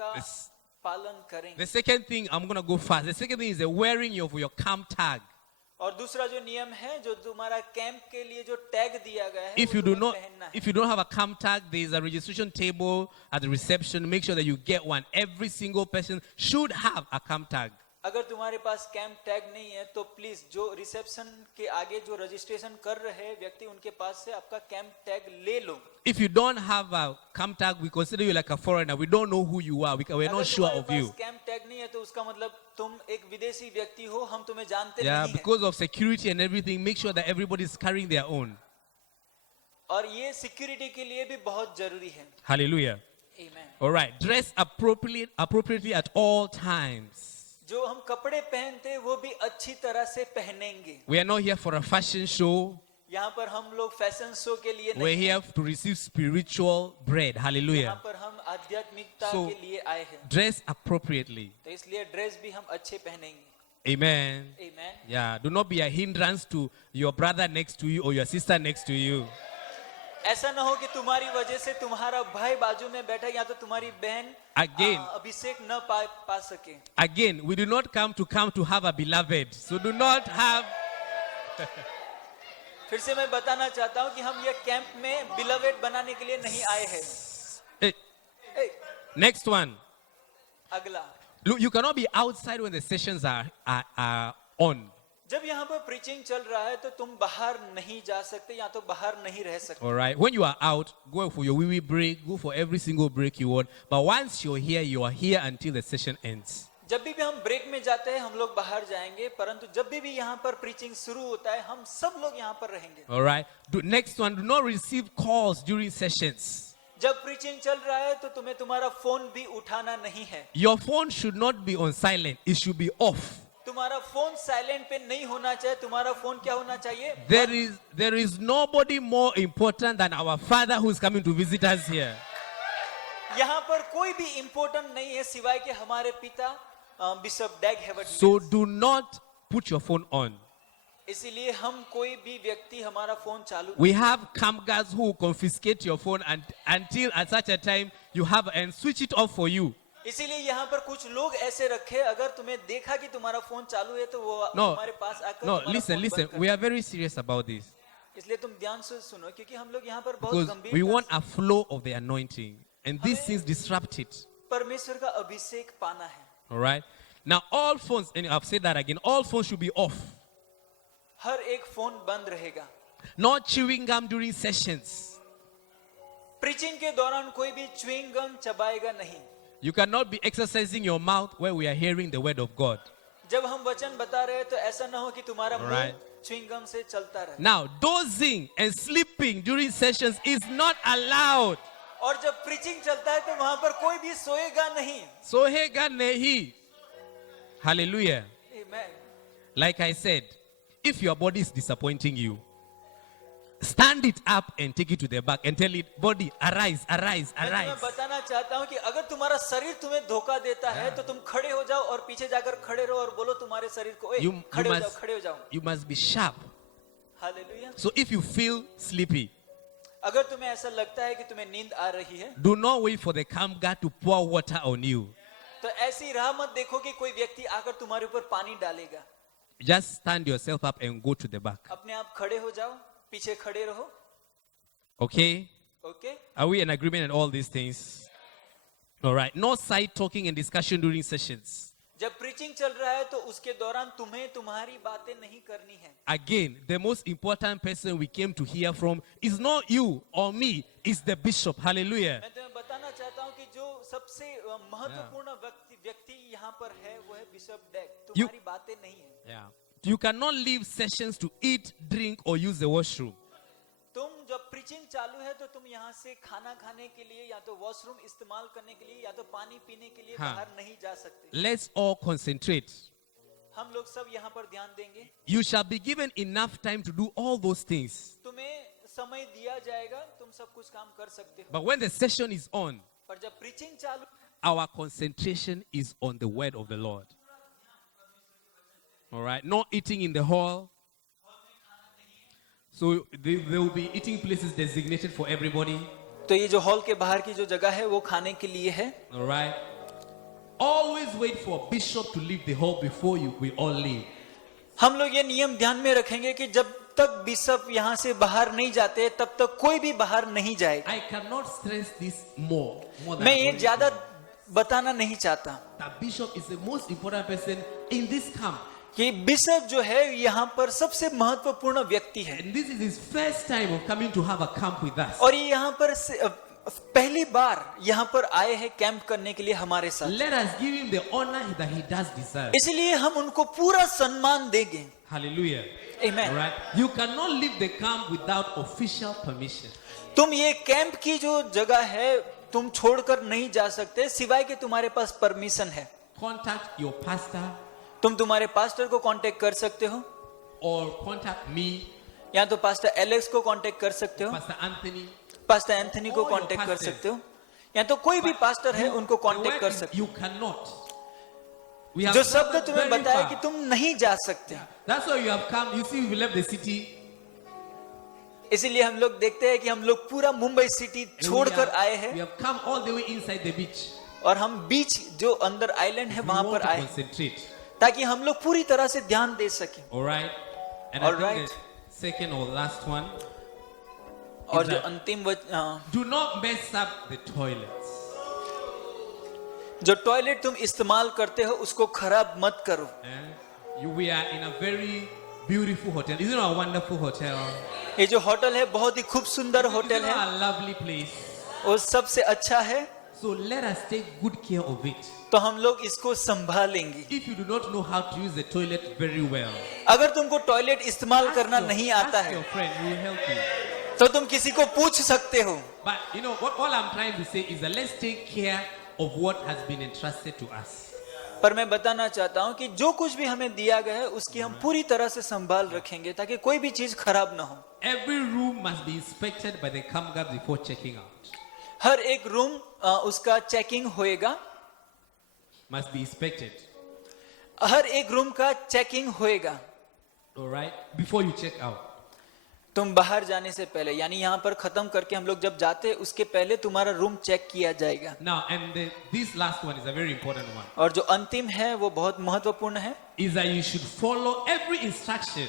का पालन करेंगे. The second thing, I'm going to go fast. The second thing is the wearing of your camp tag. और दूसरा जो नियम है, जो तुम्हारा कैंप के लिए जो टैग दिया गया है, If वो you do तुम्हें not, पहनना है. if you don't have a camp tag, there is a registration table at the reception. Make sure that you get one. Every single person should have a camp tag. अगर तुम्हारे पास camp tag नहीं है तो please जो reception के आगे जो registration कर रहे व्यक्ति उनके पास से आपका कैंप टैग ले लो. If you don't have a camp tag, we consider you like a foreigner. We don't know who you are. We're not sure of you. Camp tag नहीं है तो उसका मतलब तुम एक विदेशी व्यक्ति हो, हम तुम्हें जानते Yeah, नहीं because of security and everything, make sure that everybody is carrying their own. हैं. और ये सिक्योरिटी के लिए भी बहुत जरूरी है. Hallelujah. Amen. All right. Dress appropriately at all times. जो हम कपड़े पहनते हैं वो भी अच्छी तरह से पहनेंगे. We are not here for a fashion show. यहाँ पर हम लोग फैशन शो के लिए We're नहीं, here to receive spiritual bread. Hallelujah. यहाँ पर हम आध्यात्मिकता So, के लिए आए हैं. Dress appropriately. तो इसलिए ड्रेस भी हम अच्छे पहनेंगे. Amen. Amen. Yeah. Do not be a hindrance to your brother next to you or your sister next to you. ऐसा ना हो कि तुम्हारी वजह से तुम्हारा भाई बाजू में बैठा या तो तुम्हारी बहन Again. अभिषेक न पा सके. Again, we do not come to have a beloved. So do not have. फिर से मैं बताना चाहता हूँ कि हम ये कैंप में बिलवेड बनाने के लिए नहीं आए हैं. Hey, ए, next one. अगला, Look, you cannot be outside when the sessions are on. जब यहाँ पर प्रीचिंग चल रहा है तो तुम बाहर नहीं जा सकते या तो बाहर नहीं रह सकते. All right. When you are out, go for your wee break. Go for every single break you want. But once you're here, you are here until the session ends. जब भी हम ब्रेक में जाते हैं हम लोग बाहर जाएंगे, परंतु जब भी यहाँ पर प्रीचिंग शुरू होता है हम सब लोग यहाँ पर रहेंगे. All right. Next one. Do not receive calls during sessions. जब प्रीचिंग चल रहा है तो तुम्हें तुम्हारा फोन भी उठाना नहीं है. Your phone should not be on silent. It should be off. तुम्हारा फोन साइलेंट पे नहीं होना चाहिए. तुम्हारा फोन क्या होना चाहिए? There is nobody more important than our Father who is coming to visit us here. यहाँ पर कोई भी इम्पोर्टेंट नहीं है सिवाय के हमारे पिता bishop डैग Haworth. So do not put your phone on. इसीलिए हम कोई भी व्यक्ति हमारा फोन चालू. We have camp guards who confiscate your phone until at such a time you have and switch it off for you. इसीलिए यहाँ पर कुछ लोग ऐसे रखे, अगर तुम्हें देखा कि तुम्हारा फोन चालू है तो वो हमारे पास आकर No, तुम्हारा listen, फोन listen. बंद कर We are very serious about this. इसलिए तुम ध्यान से सुनो क्योंकि हम लोग यहाँ पर बहुत Because गंभीर we want a flow of the anointing. And these things disrupt it. परमेश्वर का अभिषेक पाना है. All right. Now all phones, and I've said that again, all phones should be off. हर एक फोन बंद रहेगा. Not chewing gum during sessions. Preaching के दौरान कोई भी च्युइंग गम चबाएगा नहीं. You cannot be exercising your mouth when we are hearing the word of God. जब हम वचन बता रहे हैं तो ऐसा ना हो कि तुम्हारा मुंह Alright. च्युइंग गम से चलता रहे. Now, dozing and sleeping during sessions is not allowed. और जब प्रीचिंग चलता है तो वहां पर कोई भी सोएगा नहीं. Sohega nehi. Hallelujah. Amen. Like I said, if your body is disappointing you, stand it up and take it to the back and tell it, body, arise, arise, मैं arise. तुम्हें बताना चाहता हूँ कि अगर तुम्हारा शरीर तुम्हें धोखा देता है तो तुम खड़े हो जाओ और पीछे जाकर खड़े रहो और बोलो तुम्हारे शरीर को, ए, खड़े हो जाओ. You must be sharp. Hallelujah. So if you feel sleepy, अगर तुम्हें ऐसा लगता है कि तुम्हें नींद आ रही है do not wait for the camp guard to pour water on you. तो ऐसी राह मत देखो कि कोई व्यक्ति आकर तुम्हारे ऊपर पानी डालेगा. Just stand yourself up and go to the back. अपने आप खड़े हो जाओ, पीछे खड़े रहो. Okay? Okay. Are we in agreement on all these things? All right. No side talking and discussion during sessions. जब प्रीचिंग चल रहा है तो उसके दौरान तुम्हें तुम्हारी बातें नहीं करनी है. Again, the most important person we came to hear from is not you or me, it's the bishop. Hallelujah. मैं तुम्हें बताना चाहता हूँ कि जो सबसे महत्वपूर्ण व्यक्ति यहाँ पर है वो है बिशप डैग. तुम्हारी बातें नहीं है. Yeah. You cannot leave sessions to eat, drink, or use the washroom. तुम जब प्रीचिंग चालू है तो तुम यहाँ से खाना खाने के लिए या तो वॉशरूम इस्तेमाल करने के लिए या तो पानी पीने के लिए बाहर नहीं जा सकते. Let's all concentrate. हम लोग सब यहाँ पर ध्यान देंगे. You shall be given enough time to do all those things. तुम्हें समय दिया जाएगा, तुम सब कुछ काम कर सकते हो. But when the session is on, पर जब प्रीचिंग चालू, our concentration is on the word of the Lord. All right. Not eating in the hall. So there will be eating places designated for everybody. तो ये जो hall के बाहर की जो जगह है वो खाने के लिए है. All right. always wait for a bishop to leave the hall before we all leave. हम लोग ये नियम ध्यान में रखेंगे कि जब तक बिशप यहाँ से बाहर नहीं जाते तब तक कोई भी बाहर नहीं जाएगा। I cannot stress this more than मैं ये what it ज्यादा is. बताना नहीं चाहता That bishop is the most important person in this camp. कि बिशप जो है यहाँ पर सबसे महत्वपूर्ण व्यक्ति है And this is his first time of coming to have a camp with us. और ये यहाँ पर पहली बार यहाँ पर आए हैं कैंप करने के लिए हमारे साथ। Let us give him the honor that he does deserve. इसलिए हम उनको पूरा सम्मान देंगे। Hallelujah. Amen. All right. You cannot leave the camp without official permission. तुम ये कैंप की जो जगह है तुम छोड़कर नहीं जा सकते सिवाय कि तुम्हारे पास परमिशन है। Contact your pastor तुम तुम्हारे पास्टर को कांटेक्ट कर सकते हो or contact me, या तो पास्टर एलेक्स को कांटेक्ट कर सकते हो, Pastor Anthony. पास्टर एंथनी को All your कांटेक्ट कर pastors. सकते हो, या तो कोई भी पास्टर है उनको The कांटेक्ट word कर is सकते you cannot. We हो। have जो शब्द traveled तुम्हें very बताया far. कि तुम नहीं जा सकते, That's why you have come. You see, we left the city. इसीलिए हम लोग देखते हैं कि हम लोग पूरा मुंबई सिटी and छोड़कर आए we हैं have come all the way inside the beach. और हम बीच जो अंदर आइलैंड है We वहां want पर to आए concentrate. ताकि हम लोग पूरी तरह से ध्यान दे सकें। All right. And All I think right. the second or last one. और is जो that अंतिम do not mess up the toilets. जो टॉयलेट तुम इस्तेमाल करते हो उसको खराब मत करो। We are in a very beautiful hotel. Isn't it a wonderful hotel? ये जो होटल है बहुत ही खूब सुंदर होटल Isn't it है a lovely place? और सबसे अच्छा है, So let us take good care of it. तो हम लोग इसको संभालेंगे। If you do not know how to use the toilet very well, अगर तुमको टॉयलेट इस्तेमाल करना नहीं आता ask है your friend, he will help you. तो तुम किसी को पूछ सकते हो। But you know what? All I'm trying to say is that let's take care of what has been entrusted to us. पर मैं बताना चाहता हूँ कि जो कुछ भी हमें दिया गया है उसकी हम पूरी तरह से संभाल रखेंगे ताकि कोई भी चीज खराब ना हो। Every room must be inspected by the camp guard before checking out. हर एक रूम उसका चेकिंग होएगा, Must be inspected. हर एक रूम का चेकिंग होएगा। All right. Before you check out. तुम बाहर जाने से पहले यानी यहाँ पर खत्म करके हम लोग जब जाते उसके पहले तुम्हारा रूम चेक किया जाएगा। Now, and this last one is a very important one. और जो अंतिम है वो बहुत महत्वपूर्ण है। Is that you should follow every instruction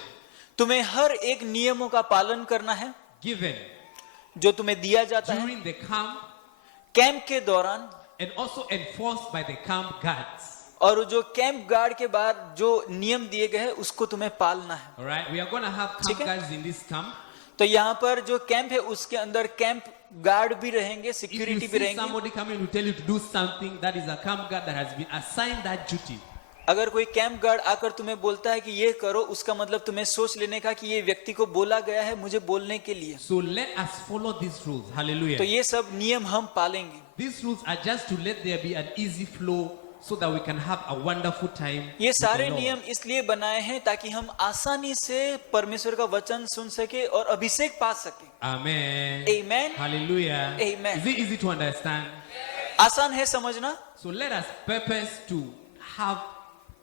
तुम्हें हर एक नियमों का पालन करना है given जो तुम्हें दिया जाता है during the camp कैंप के दौरान and also enforced by the camp guards. और जो कैंप गार्ड के बाद जो नियम दिए गए हैं उसको तुम्हें पालना है। All right. We are going to have camp ठीक है? guards in this camp. तो यहाँ पर जो कैंप है उसके अंदर कैंप गार्ड भी रहेंगे, If you सिक्योरिटी भी see रहेंगे। somebody coming to tell you to do something, that is a camp guard that has been assigned that duty. अगर कोई कैंप गार्ड आकर तुम्हें बोलता है कि ये करो, उसका मतलब तुम्हें सोच लेने का कि ये व्यक्ति को बोला गया है मुझे बोलने के लिए। So let us follow these rules. Hallelujah. तो ये सब नियम हम पालेंगे। These rules are just to let there be an easy flow so that we can have a wonderful time. ये with the सारे Lord. नियम इसलिए बनाए हैं ताकि हम आसानी से परमेश्वर का वचन सुन सके और अभिषेक पा सके। Amen. Amen. Hallelujah. Amen. Is it easy to understand? आसान है समझना। So let us purpose to have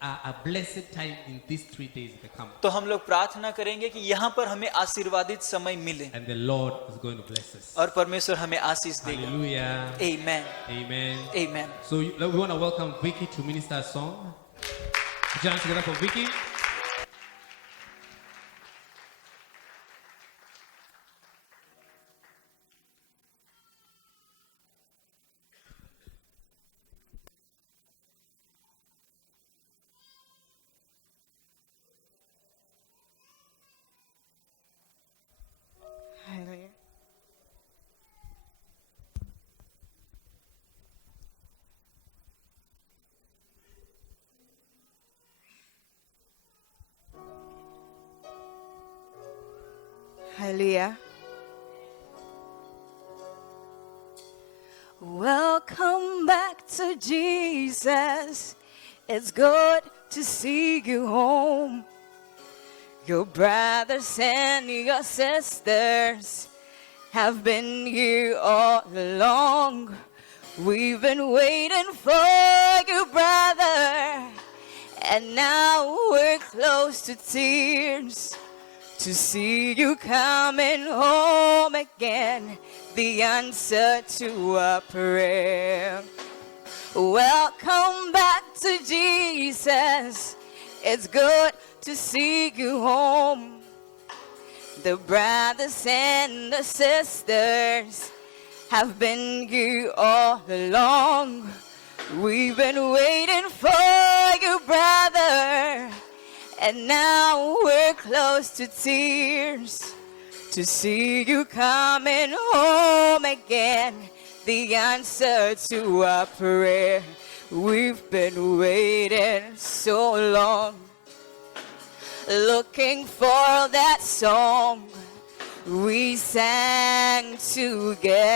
a blessed time in these 3 days of the camp. तो हम लोग प्रार्थना करेंगे कि यहाँ पर हमें आशीर्वादित समय मिले And the Lord is going to bless us. और परमेश्वर हमें आशीष देगा। Hallelujah. Amen. Amen. Amen. So we want to welcome Vicky to minister a song. Put your hands together for Vicky. Hallelujah. Hallelujah. Welcome back to Jesus. It's good to see you home. Your brothers and your sisters have been here all along. We've been waiting for you, brother, and now we're close to tears to see you coming home again, the answer to our prayer. Welcome back to Jesus. It's good to see you home. The brothers and the sisters have been here all along. We've been waiting for you, brother, and now we're close to tears to see you coming home again. The answer to our prayer. We've been waiting so long, looking for that song we sang together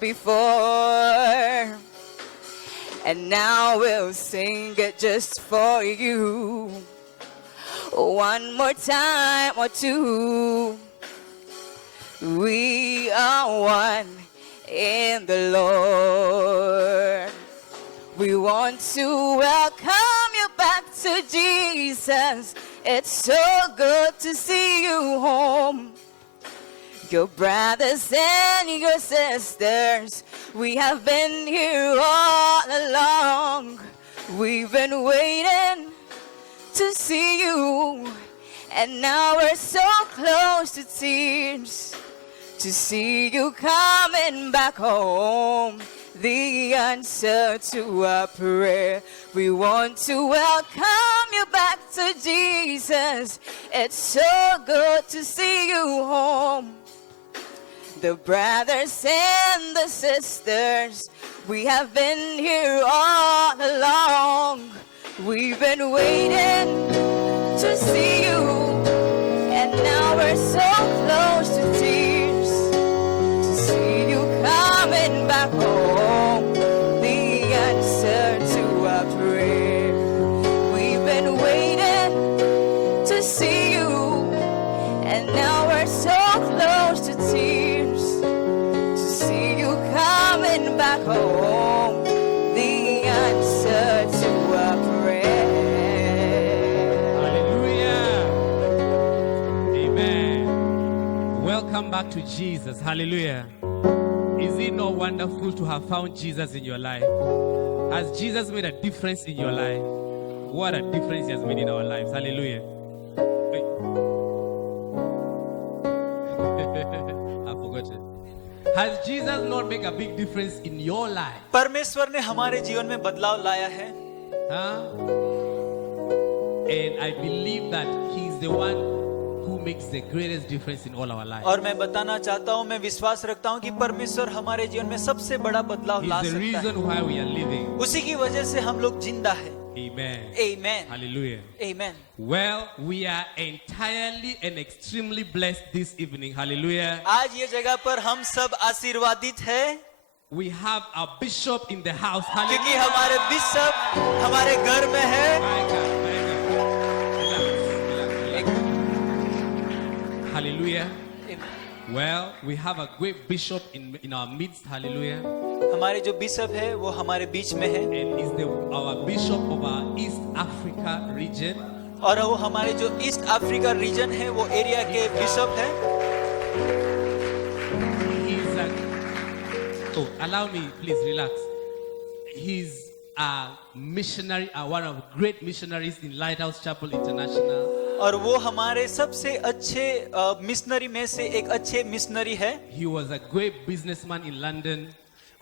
before. And now we'll sing it just for you. One more time or two. We are one in the Lord. We want to welcome you back to Jesus. It's so good to see you home. Your brothers and your sisters, we have been here all along. We've been waiting to see you, and now we're so close to tears to see you coming back home. The answer to our prayer. We want to welcome you back to Jesus. It's so good to see you home. The brothers and the sisters, we have been here all along. We've been waiting to see you, and now we're so close to tears to see you coming back home. The answer to our prayer. We've been waiting to see you, and now we're so close to tears to see you coming back home. The answer to our prayer. Hallelujah. Amen. Welcome back to Jesus. Hallelujah. Is it not wonderful to have found Jesus in your life? Has Jesus made a difference in your life? What a difference he has made in our lives. Hallelujah. Wait. I forgot it. Has Jesus not made a big difference in your life? परमेश्वर ने हमारे जीवन में बदलाव लाया है. Huh? And I believe that he's the one who makes the greatest difference in all our lives. और मैं बताना चाहता हूँ, मैं विश्वास रखता हूँ कि परमेश्वर हमारे जीवन में सबसे बड़ा बदलाव ला He's the सकता है. reason why we are living. उसी की वजह से हम लोग जिंदा हैं. Amen. Amen. Hallelujah. Amen. Well, we are entirely and extremely blessed this evening. Hallelujah. आज ये जगह पर हम सब आशीर्वादित हैं We have a bishop in the house. क्योंकि Hallelujah. हमारे बिशप हमारे घर में है. My God, my God. Relax, relax, relax. Hallelujah. Well, we have a great bishop in our midst. Hallelujah. हमारे जो बिशप है वो हमारे बीच में है, And is our bishop of our East Africa region. और वो हमारे जो ईस्ट अफ्रीका रीजन है वो एरिया के बिशप है. He's allow me, please relax. He's a missionary, one of the great missionaries in Lighthouse Chapel International. और वो हमारे सबसे अच्छे मिशनरी में से एक अच्छे मिशनरी है. He was a great businessman in London.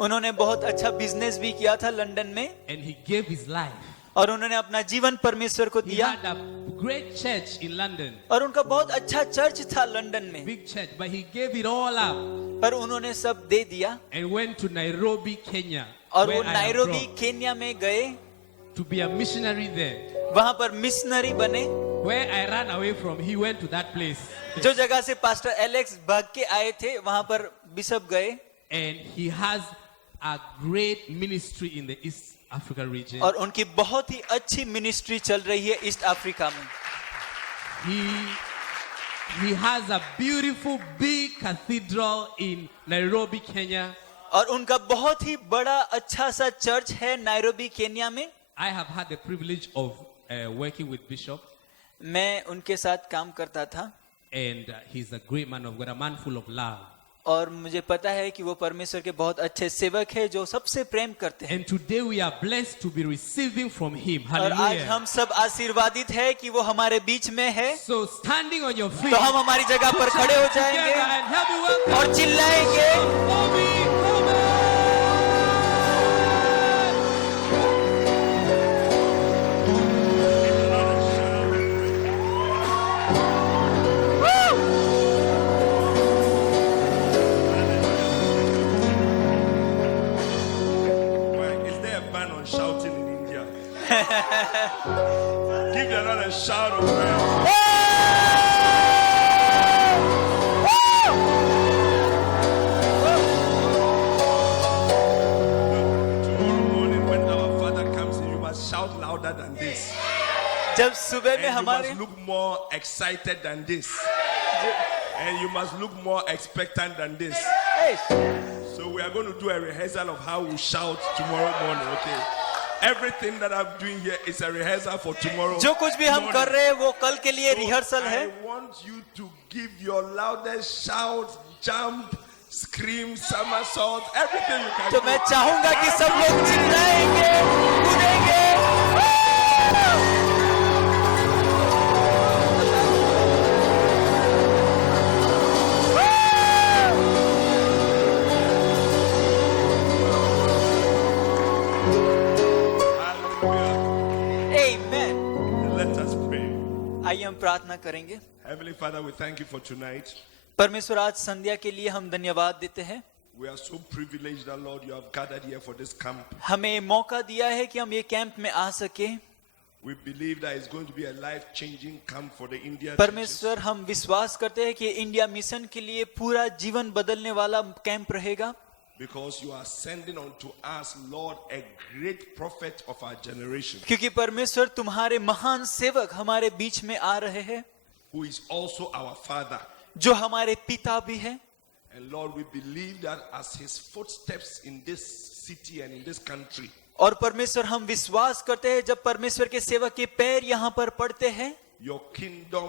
उन्होंने बहुत अच्छा बिजनेस भी किया था लंदन में, And he gave his life. और उन्होंने अपना जीवन परमेश्वर को He दिया. had a great church in London, और उनका बहुत अच्छा चर्च था लंदन में, big church, but he gave it all up पर उन्होंने सब दे दिया and went to Nairobi, Kenya, और where वो I am Nairobi from, Kenya में गए. to be a missionary there. वहां पर मिशनरी बने. Where I ran away from, he went to that place. जो जगह से पास्टर एलेक्स भाग के आए थे वहां पर बिशप गए. And he has a great ministry in the East Africa region. और उनकी बहुत ही अच्छी मिनिस्ट्री चल रही है ईस्ट अफ्रीका में. He has a beautiful big cathedral in Nairobi, Kenya. और उनका बहुत ही बड़ा अच्छा सा चर्च है नायरोबी केन्या में. I have had the privilege of working with Bishop, मैं उनके साथ काम करता था, and he's a great man of God, a man full of love. और मुझे पता है कि वो परमेश्वर के बहुत अच्छे सेवक हैं जो सबसे प्रेम करते हैं। And today we are blessed to be receiving from Him. और आज Hallelujah. हम सब आशीर्वादित है कि वो हमारे बीच में है। So standing on your feet, तो हम हमारी जगह पर खड़े हो जाएंगे together and help me welcome और चिल्लाएंगे, Bobby Coleman. Is there a ban on shouting in India? Give the Lord a shout of praise. Tomorrow morning when our Father comes in, you must shout louder than this. जब सुबह में And you हमारे must look more excited than this. And you must look more expectant than this. So we are going to do a rehearsal of how we shout tomorrow morning, okay? Everything that I'm doing here is a rehearsal for tomorrow. जो कुछ भी हम morning. कर रहे हैं वो कल के लिए So रिहर्सल है। I want you to give your loudest shout, jump, scream, somersault, everything you can तो do. मैं चाहूंगा कि सब लोग चिल्लाएंगे, कूदेंगे। Hallelujah. Amen। Let us pray. आइए हम प्रार्थना करेंगे। Heavenly Father, we thank you for tonight. परमेश्वर आज संध्या के लिए हम धन्यवाद देते हैं। We are so privileged that, Lord, you have gathered here for this camp. हमें मौका दिया है कि हम ये कैंप में आ सके। We believe that it's going to be a life-changing camp for the India churches, परमेश्वर हम विश्वास करते हैं कि इंडिया मिशन के लिए पूरा जीवन बदलने वाला कैंप रहेगा, because you are sending unto us, Lord, a great prophet of our generation, क्योंकि परमेश्वर तुम्हारे महान सेवक हमारे बीच में आ रहे हैं, who is also our Father. जो हमारे पिता भी हैं। And Lord, we believe that as his footsteps in this city and in this country, और परमेश्वर हम विश्वास करते हैं जब परमेश्वर के सेवक के पैर यहाँ पर पड़ते हैं, your kingdom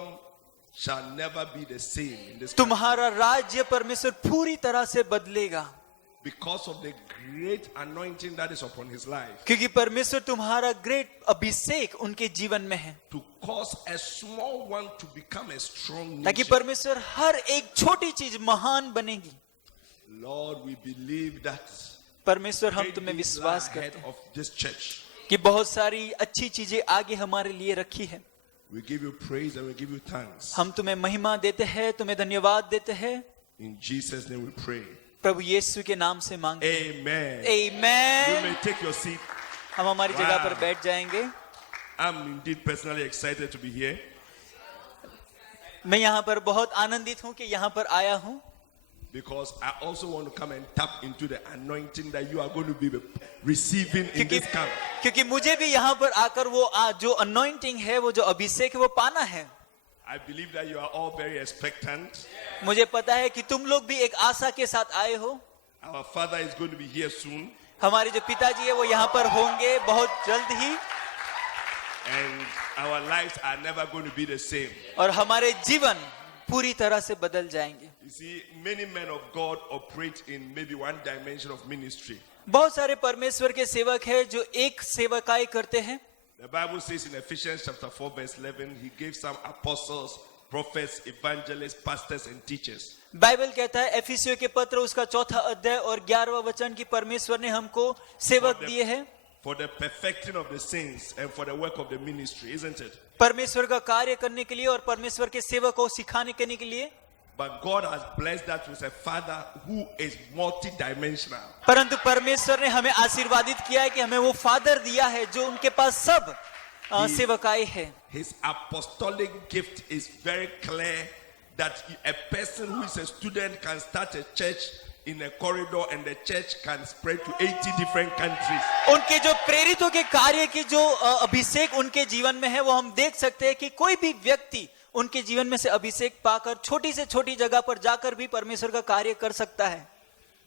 shall never be the same in this country, तुम्हारा राज्य परमेश्वर पूरी तरह से बदलेगा, because of the great anointing that is upon his life, क्योंकि परमेश्वर तुम्हारा ग्रेट अभिषेक उनके जीवन में है, to cause a small one to become a strong ताकि nation. परमेश्वर हर एक छोटी चीज महान बनेगी। Lord, we believe that परमेश्वर हम great तुम्हें things lie विश्वास ahead करते हैं of this church. कि बहुत सारी अच्छी चीजें आगे हमारे लिए रखी है। We give you praise and we give you thanks. हम तुम्हें महिमा देते हैं, तुम्हें धन्यवाद देते हैं। In Jesus' name we pray. प्रभु यीशु के नाम से मांगते हैं। Amen. You amen. may take your seat. हम हमारी जगह Wow. पर बैठ जाएंगे। I'm indeed personally excited to be here. मैं यहाँ पर बहुत आनंदित हूँ कि यहाँ पर आया हूँ, Because I also want to come and tap into the anointing that you are going to be receiving in क्योंकि this camp. क्योंकि मुझे भी यहाँ पर आकर वो जो अनॉइंटिंग है, वो जो अभिषेक है, वो पाना है। I believe that you are all very expectant. मुझे पता है कि तुम लोग भी एक आशा के साथ आए हो। Our Father is going to be here soon. हमारे जो पिताजी है वो यहाँ पर होंगे बहुत जल्द ही, And our lives are never going to be the same. और हमारे जीवन पूरी तरह से बदल जाएंगे। You see, many men of God operate in maybe one dimension of ministry. बहुत सारे परमेश्वर के सेवक हैं जो एक सेवकाई करते हैं। The Bible says in Ephesians chapter 4 verse 11, he gave some apostles, prophets, evangelists, pastors and teachers. Bible कहता है एफिसियों के पत्र उसका 4 अध्याय और 11वां वचन की परमेश्वर ने हमको सेवक दिए हैं For the perfecting of the saints and for the work of the ministry, isn't it? परमेश्वर का कार्य करने के लिए और परमेश्वर के सेवक को सिखाने करने के लिए। But God has blessed us with a father who is multi-dimensional. परंतु परमेश्वर ने हमें आशीर्वादित किया है कि हमें वो फादर दिया है जो उनके पास सब सेवकाई है। His apostolic gift is very clear that a person who is a student can start a church in a corridor and the church can spread to 80 different countries. उनके जो प्रेरितों के कार्य की जो अभिषेक उनके जीवन में है, वो हम देख सकते हैं कि कोई भी व्यक्ति उनके जीवन में से अभिषेक पाकर छोटी से छोटी जगह पर जाकर भी परमेश्वर का कार्य कर सकता है।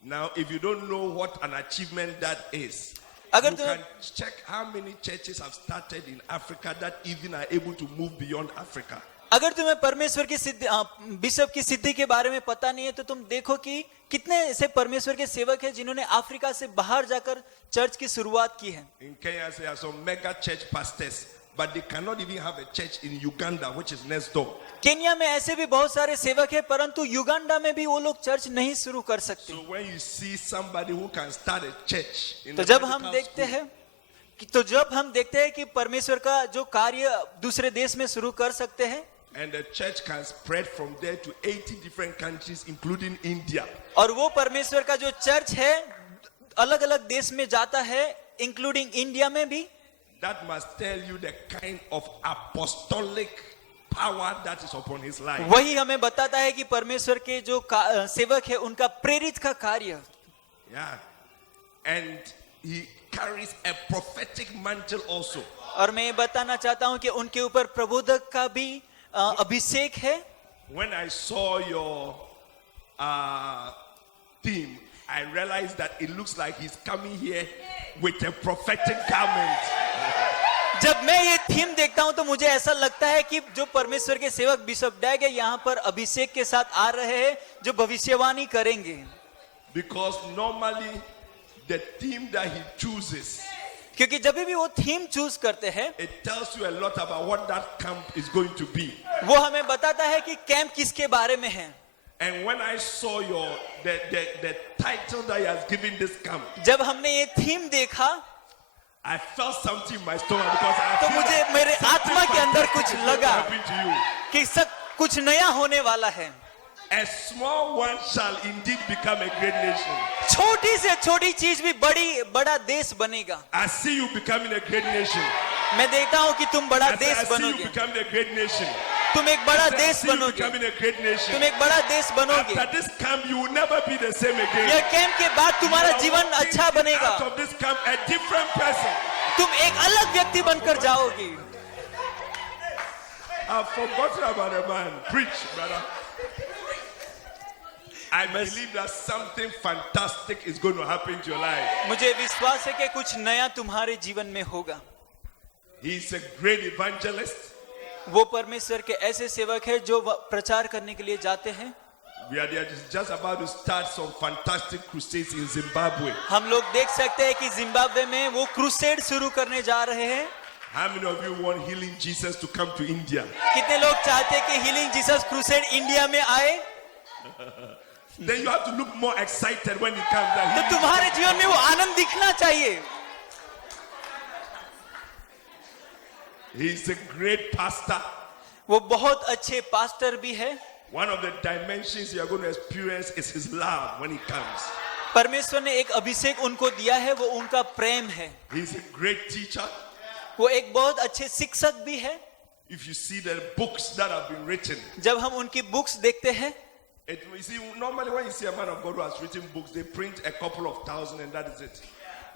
Now, if you don't know what an achievement that is, अगर you तो can check how many churches have started in Africa that even are able to move beyond Africa. अगर तुम्हें परमेश्वर की सिद्धि बिशप की सिद्धि के बारे में पता नहीं है तो तुम देखो कि कितने ऐसे परमेश्वर के सेवक हैं जिन्होंने अफ्रीका से बाहर जाकर चर्च की शुरुआत की है. In Kenya, there are some mega church pastors, but they cannot even have a church in Uganda, which is next door. Kenya में ऐसे भी बहुत सारे सेवक हैं परंतु युगांडा में भी वो लोग चर्च नहीं शुरू कर सकते. So when you see somebody who can start a church in तो a जब हम medical देखते school, हैं कि परमेश्वर का जो कार्य दूसरे देश में शुरू कर सकते हैं and the church can spread from there to 80 different countries, including India. और वो परमेश्वर का जो चर्च है अलग अलग देश में जाता है इंक्लूडिंग इंडिया में भी, That must tell you the kind of apostolic power that is upon his life. वही हमें बताता है कि परमेश्वर के जो सेवक है उनका प्रेरित का कार्य. Yeah. And he carries a prophetic mantle also. और मैं ये बताना चाहता हूं कि उनके ऊपर प्रबोधक का भी अभिषेक है. When I saw your theme, I realized that it looks like he's coming here with a prophetic garment. जब मैं ये थीम देखता हूं तो मुझे ऐसा लगता है कि जो परमेश्वर के सेवक बिशप डैग है यहाँ पर अभिषेक के साथ आ रहे हैं जो भविष्यवाणी करेंगे. Because normally the theme that he chooses, क्योंकि जब भी वो थीम चूज करते हैं it tells you a lot about what that camp is going to be. वो हमें बताता है कि कैंप किसके बारे में है. And when I saw the title that he has given this camp, जब हमने ये थीम देखा I felt something in my stomach because I तो feel मुझे that मेरे something आत्मा के अंदर fantastic कुछ is going to लगा happen to you. कि सब कुछ नया होने वाला है. A small one shall indeed become a great nation. छोटी से छोटी चीज भी बड़ा देश बनेगा. I see you becoming a great nation. मैं देखता हूँ कि तुम बड़ा I देश see you बनोगे. becoming a great nation. तुम एक बड़ा I देश see you बनोगे. becoming a great nation. तुम एक बड़ा देश बनोगे. After this camp, you will never be the same again. यह कैंप के बाद तुम्हारा You are जीवन walking अच्छा बनेगा. out of this camp a different person. तुम एक अलग व्यक्ति बनकर जाओगे. I've forgotten about the man. Preach, brother. I believe that something fantastic is going to happen to your life. मुझे विश्वास है कि कुछ नया तुम्हारे जीवन में होगा. He's a great evangelist. वो परमेश्वर के ऐसे सेवक हैं जो प्रचार करने के लिए जाते हैं. We are just about to start some fantastic crusades in Zimbabwe. हम लोग देख सकते हैं कि जिम्बाब्वे में वो क्रूसेड शुरू करने जा रहे हैं. How many of you want Healing Jesus to come to India? कितने लोग चाहते हैं कि हीलिंग जीसस क्रूसेड इंडिया में आए? Then you have to look more excited when it comes. तो That तुम्हारे जीवन में वो आनंद दिखना चाहिए. he's a great pastor. वो बहुत अच्छे पास्टर भी है. One of the dimensions you are going to experience is his love when he comes. परमेश्वर ने एक अभिषेक उनको दिया है, वो उनका प्रेम है. He's a great teacher. वो एक बहुत अच्छे शिक्षक भी है. If you see the books that have been written, जब हम उनकी बुक्स देखते हैं you see, normally when you see a man of God who has written books, they print a couple of thousand and that is it.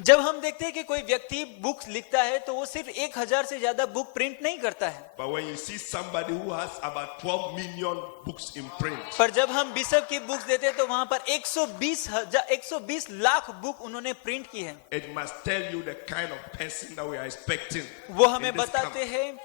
जब हम देखते हैं कि कोई व्यक्ति बुक्स लिखता है तो वो सिर्फ 1000 से ज्यादा बुक प्रिंट नहीं करता है. But when you see somebody who has about 12 million books in print, पर जब हम बिशप की बुक्स देते हैं तो वहां पर 120 लाख बुक उन्होंने प्रिंट की है. it must tell you the kind of person that we are expecting. वो in हमें this बताते camp. हैं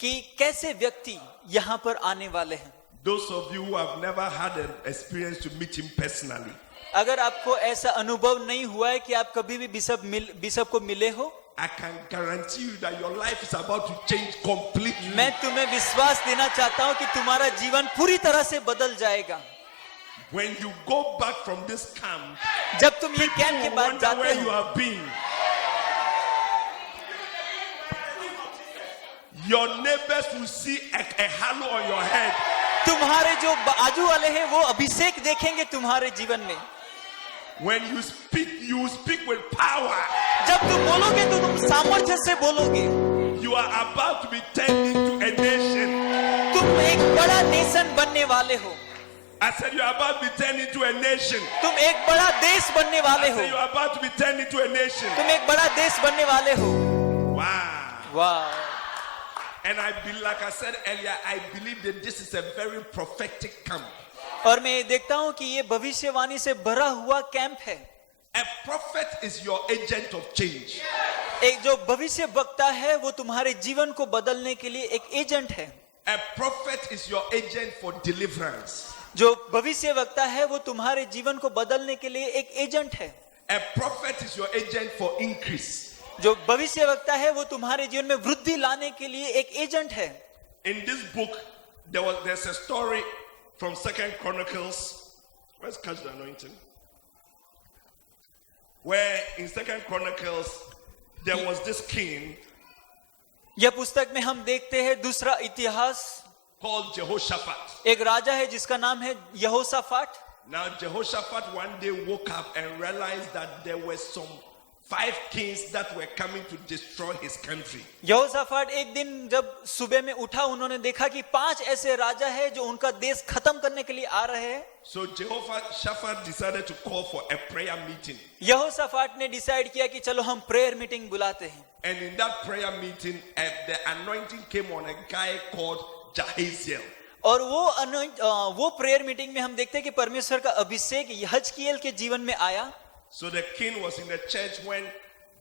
कि कैसे व्यक्ति यहाँ पर आने वाले हैं. Those of you who have never had an experience to meet him personally, अगर आपको ऐसा अनुभव नहीं हुआ है कि आप कभी भी बिशप को मिले हो, I can guarantee you that your life is about to change completely. मैं तुम्हें विश्वास देना चाहता हूं कि तुम्हारा जीवन पूरी तरह से बदल जाएगा. When you go back from this camp, जब तुम ये कैंप के you बाद wonder जाते where you हो, have been. Your neighbors will see a halo on your head. तुम्हारे जो आजू वाले हैं वो अभिषेक देखेंगे तुम्हारे जीवन में. When you speak with power. जब तुम बोलोगे तो तुम सामर्थ्य से बोलोगे. You are about to be turned into a nation. तुम एक बड़ा नेशन बनने वाले हो. I said you are about to be turned into a nation. तुम एक बड़ा देश बनने वाले I हो. said you are about to be turned into a nation. तुम एक बड़ा देश बनने वाले हो. Wow. वाह. And I believe, like I said earlier, I believe that this is a very prophetic camp. और मैं ये देखता हूँ कि ये भविष्यवाणी से भरा हुआ कैंप है. A prophet is your agent of change. एक जो भविष्य वक्ता है वो तुम्हारे जीवन को बदलने के लिए एक एजेंट है. A prophet is your agent for deliverance. जो भविष्य वक्ता है वो तुम्हारे जीवन को बदलने के लिए एक एजेंट है. A prophet is your agent for increase. जो भविष्य वक्ता है वो तुम्हारे जीवन में वृद्धि लाने के लिए एक एजेंट है. In this book, there's a story from 2 Chronicles. Let's catch the anointing. Where in 2 Chronicles, there was this king यह पुस्तक में हम देखते हैं दूसरा इतिहास. called Jehoshaphat. एक राजा है जिसका नाम है यहोशाफाट. Now, Jehoshaphat one day woke up and realized that there were some 5 kings that were coming to destroy his country. यहोशाफाट एक दिन जब सुबह में उठा, उन्होंने देखा कि 5 ऐसे राजा हैं जो उनका देश खत्म करने के लिए आ रहे हैं. So Jehoshaphat decided to call for a prayer meeting. यहोशाफाट ने डिसाइड किया कि चलो हम प्रेयर मीटिंग बुलाते हैं. And in that prayer meeting, the anointing came on a guy called Jahaziel. और वो प्रेयर मीटिंग में हम देखते हैं कि परमेश्वर का अभिषेक यहजकीएल के जीवन में आया. So the king was in the church when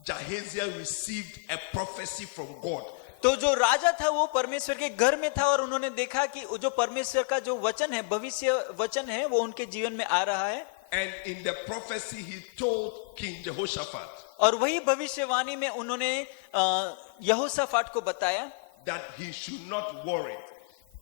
Jahaziel received a prophecy from God. तो जो राजा था वो परमेश्वर के घर में था और उन्होंने देखा कि जो परमेश्वर का जो वचन है, भविष्य वचन है, वो उनके जीवन में आ रहा है. And in the prophecy, he told King Jehoshaphat और वही भविष्यवाणी में उन्होंने यहोशाफाट को बताया that he should not worry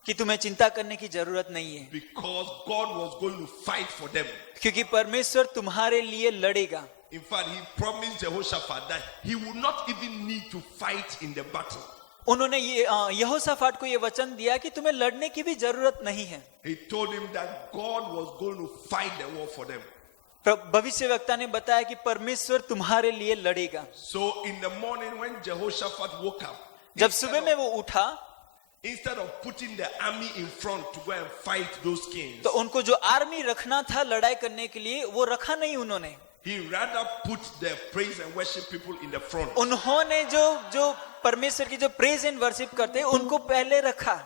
कि तुम्हें चिंता करने की जरूरत नहीं है, because God was going to fight for them. क्योंकि परमेश्वर तुम्हारे लिए लड़ेगा. In fact, he promised Jehoshaphat that he would not even need to fight in the battle. उन्होंने यहोशाफाट को ये वचन दिया कि तुम्हें लड़ने की भी जरूरत नहीं है. He told him that God was going to fight the war for them. भविष्यवक्ता ने बताया कि परमेश्वर तुम्हारे लिए लड़ेगा. So in the morning when Jehoshaphat woke up, जब सुबह में वो उठा, instead of putting the army in front to go and fight those kings, तो उनको जो आर्मी रखना था लड़ाई करने के लिए वो रखा नहीं उन्होंने. he rather put the praise and worship people in the front. उन्होंने जो परमेश्वर की जो प्रेज एंड वर्शिप करते हैं उनको पहले रखा.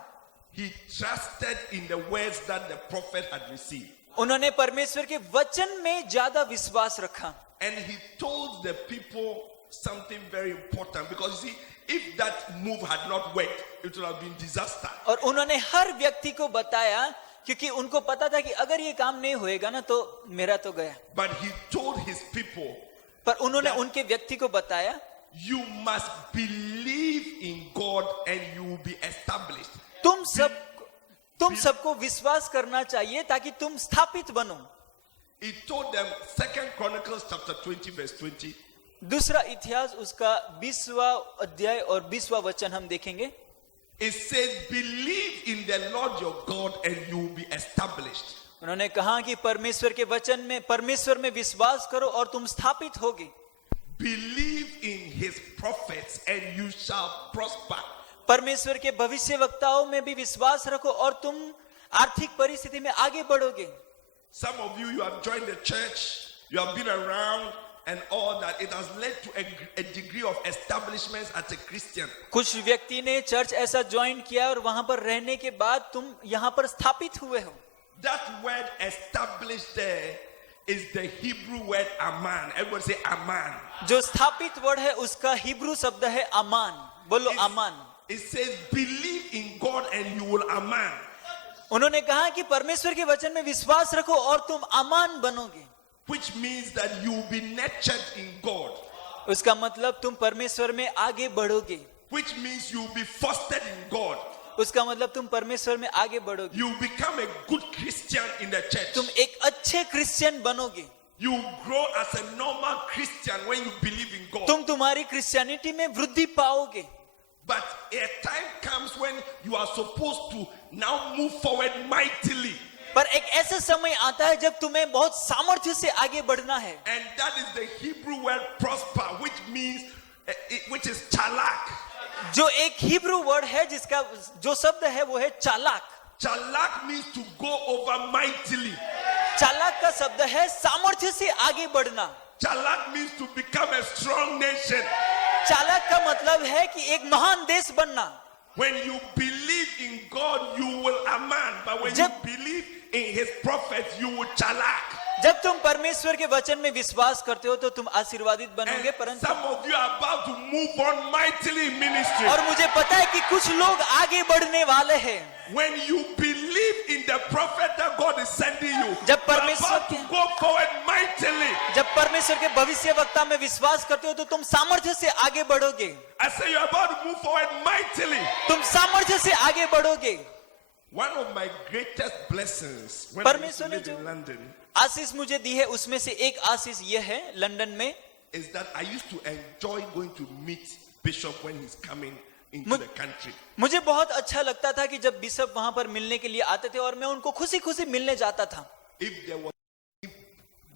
He trusted in the words that the prophet had received. उन्होंने परमेश्वर के वचन में ज्यादा विश्वास रखा. And he told the people something very important, because you see, if that move had not worked, it would have been disaster. और उन्होंने हर व्यक्ति को बताया, क्योंकि उनको पता था कि अगर ये काम नहीं होएगा ना तो मेरा तो गया. But he told his people, पर उन्होंने उनके व्यक्ति को बताया, you must believe in God and you will be established. तुम सबको विश्वास करना चाहिए ताकि तुम स्थापित बनो. He told them, 2 Chronicles chapter 20 verse 20. दूसरा इतिहास उसका 20वां अध्याय और 20वां वचन हम देखेंगे. It says, believe in the Lord your God and you will be established. उन्होंने कहा कि परमेश्वर में विश्वास करो और तुम स्थापित होगे. Believe in his prophets and you shall prosper. परमेश्वर के भविष्य वक्ताओं में भी विश्वास रखो और तुम आर्थिक परिस्थिति में आगे बढ़ोगे. Some of you have joined the church, you have been around and all that. It has led to a degree of establishment as a Christian. कुछ व्यक्ति ने चर्च ऐसा ज्वाइन किया और वहां पर रहने के बाद तुम यहाँ पर स्थापित हुए हो. That word established there is the Hebrew word aman. Everybody say aman. जो स्थापित वर्ड है उसका हिब्रू शब्द है अमान. बोलो अमान. It says believe in God and you will aman. उन्होंने कहा कि परमेश्वर के वचन में विश्वास रखो और तुम अमान बनोगे. Which means that you will be nurtured in God. उसका मतलब तुम परमेश्वर में आगे बढ़ोगे. Which means you will be fostered in God. उसका मतलब तुम परमेश्वर में आगे बढ़ोगे. You will become a good Christian in the church. तुम एक अच्छे क्रिश्चियन बनोगे. You will grow as a normal Christian when you believe in God. तुम तुम्हारी क्रिश्चियनिटी में वृद्धि पाओगे. But a time comes when you are supposed to now move forward mightily. पर एक ऐसा समय आता है जब तुम्हें बहुत सामर्थ्य से आगे बढ़ना है. And that is the Hebrew word prosper, which means, which is chalak. जो एक हिब्रू वर्ड है जिसका जो शब्द है वो है चालाक. Chalak means to go over mightily. चालाक का शब्द है सामर्थ्य से आगे बढ़ना. Chalak means to become a strong nation. चालाक का मतलब है कि एक महान देश बनना. When you believe in God, you will aman. But when you believe in his prophets, you will chalak. जब तुम परमेश्वर के वचन में विश्वास करते हो तो तुम आशीर्वादित And बनोगे, परंतु some of you are about to move on mightily in ministry. और मुझे पता है कि कुछ लोग आगे बढ़ने वाले हैं। When you believe in the prophet that God is sending you, जब you are परमेश्वर about to go forward mightily. जब परमेश्वर के भविष्यवक्ता में विश्वास करते हो तो तुम सामर्थ्य से आगे बढ़ोगे। I say you are about to move forward mightily. तुम सामर्थ्य से आगे बढ़ोगे। One of my greatest blessings when I used to परमेश्वर ने live जो in London आशीष मुझे दी है उसमें से एक आशीष यह है लंदन में, is that I used to enjoy going to meet Bishop when he's coming into Mu- the country. मुझे बहुत अच्छा लगता था कि जब बिशप वहां पर मिलने के लिए आते थे और मैं उनको खुशी खुशी मिलने जाता था। If there was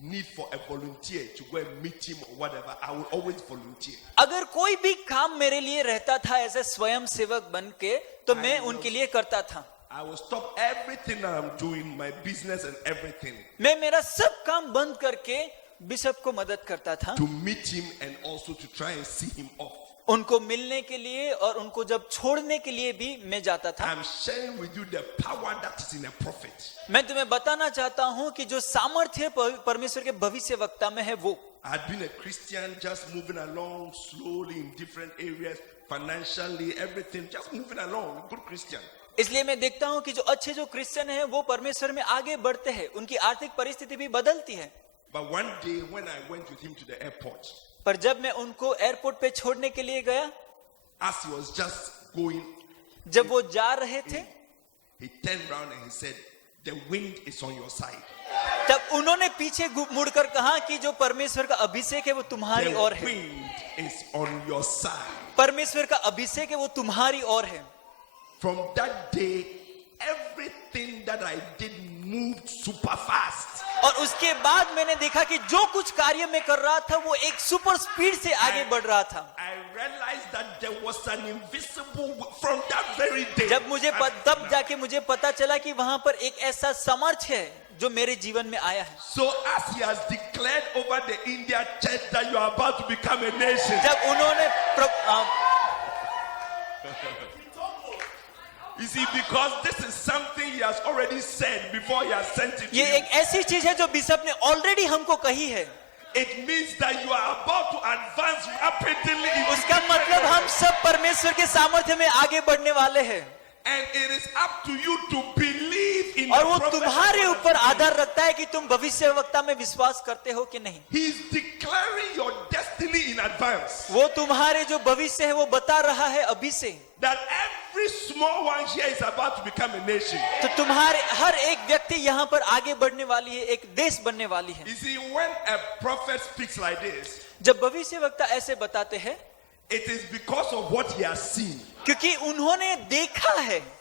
need for a volunteer to go and meet him or whatever, I would always volunteer. अगर कोई भी काम मेरे लिए रहता था ऐसे स्वयं सेवक बन के तो मैं उनके लिए करता था। I will stop everything that I'm doing, my business and everything, मैं मेरा सब काम बंद करके बिशप को मदद करता था, to meet him and also to try and see him off. उनको मिलने के लिए और उनको जब छोड़ने के लिए भी मैं जाता था। I'm sharing with you the power that is in a prophet. मैं तुम्हें बताना चाहता हूं कि जो सामर्थ्य परमेश्वर के भविष्यवक्ता में है वो। I had been a Christian, just moving along slowly in different areas, financially, everything, just moving along, good Christian. इसलिए मैं देखता हूं कि जो अच्छे जो क्रिश्चियन हैं वो परमेश्वर में आगे बढ़ते हैं, उनकी आर्थिक परिस्थिति भी बदलती है। But one day when I went with him to the airport, पर जब मैं उनको एयरपोर्ट पे छोड़ने के लिए गया, as he was just going, जब वो जा रहे थे, he turned around and he said, the wind is on your side. तब उन्होंने पीछे मुड़कर कहा कि जो परमेश्वर का अभिषेक है वो तुम्हारी ओर The है। wind is on your side. परमेश्वर का अभिषेक है वो तुम्हारी ओर है। From that day, everything that I did moved super fast. और उसके बाद मैंने देखा कि जो कुछ कार्य मैं कर रहा था वो एक सुपर स्पीड से आगे बढ़ रहा था। I realized that there was an invisible from that very day. जब मुझे तब जाके मुझे पता चला कि वहां पर एक ऐसा सामर्थ्य है जो मेरे जीवन में आया है। So as he has declared over the India church that you are about to become a nation, जब उन्होंने you see, because this is something he has already said before he has sent it to ये you. एक ऐसी चीज है जो bishop ने already हमको कही है। It means that you are about to advance rapidly in उसका मतलब हम सब परमेश्वर के सामर्थ्य में आगे बढ़ने वाले हैं and it is up to you to believe in और the वो prophet तुम्हारे that ऊपर God has आधार रखता है कि तुम भविष्यवक्ता में विश्वास करते हो कि नहीं। He is declaring your destiny in advance. वो तुम्हारे जो भविष्य है वो बता रहा है अभी से। That every small one here is about to become a nation. तो तुम्हारे हर एक व्यक्ति यहाँ पर आगे बढ़ने वाली है, एक देश बनने वाली है। You see, when a prophet speaks like this, जब भविष्यवक्ता ऐसे बताते हैं it is because of what he has seen. क्योंकि उन्होंने देखा है,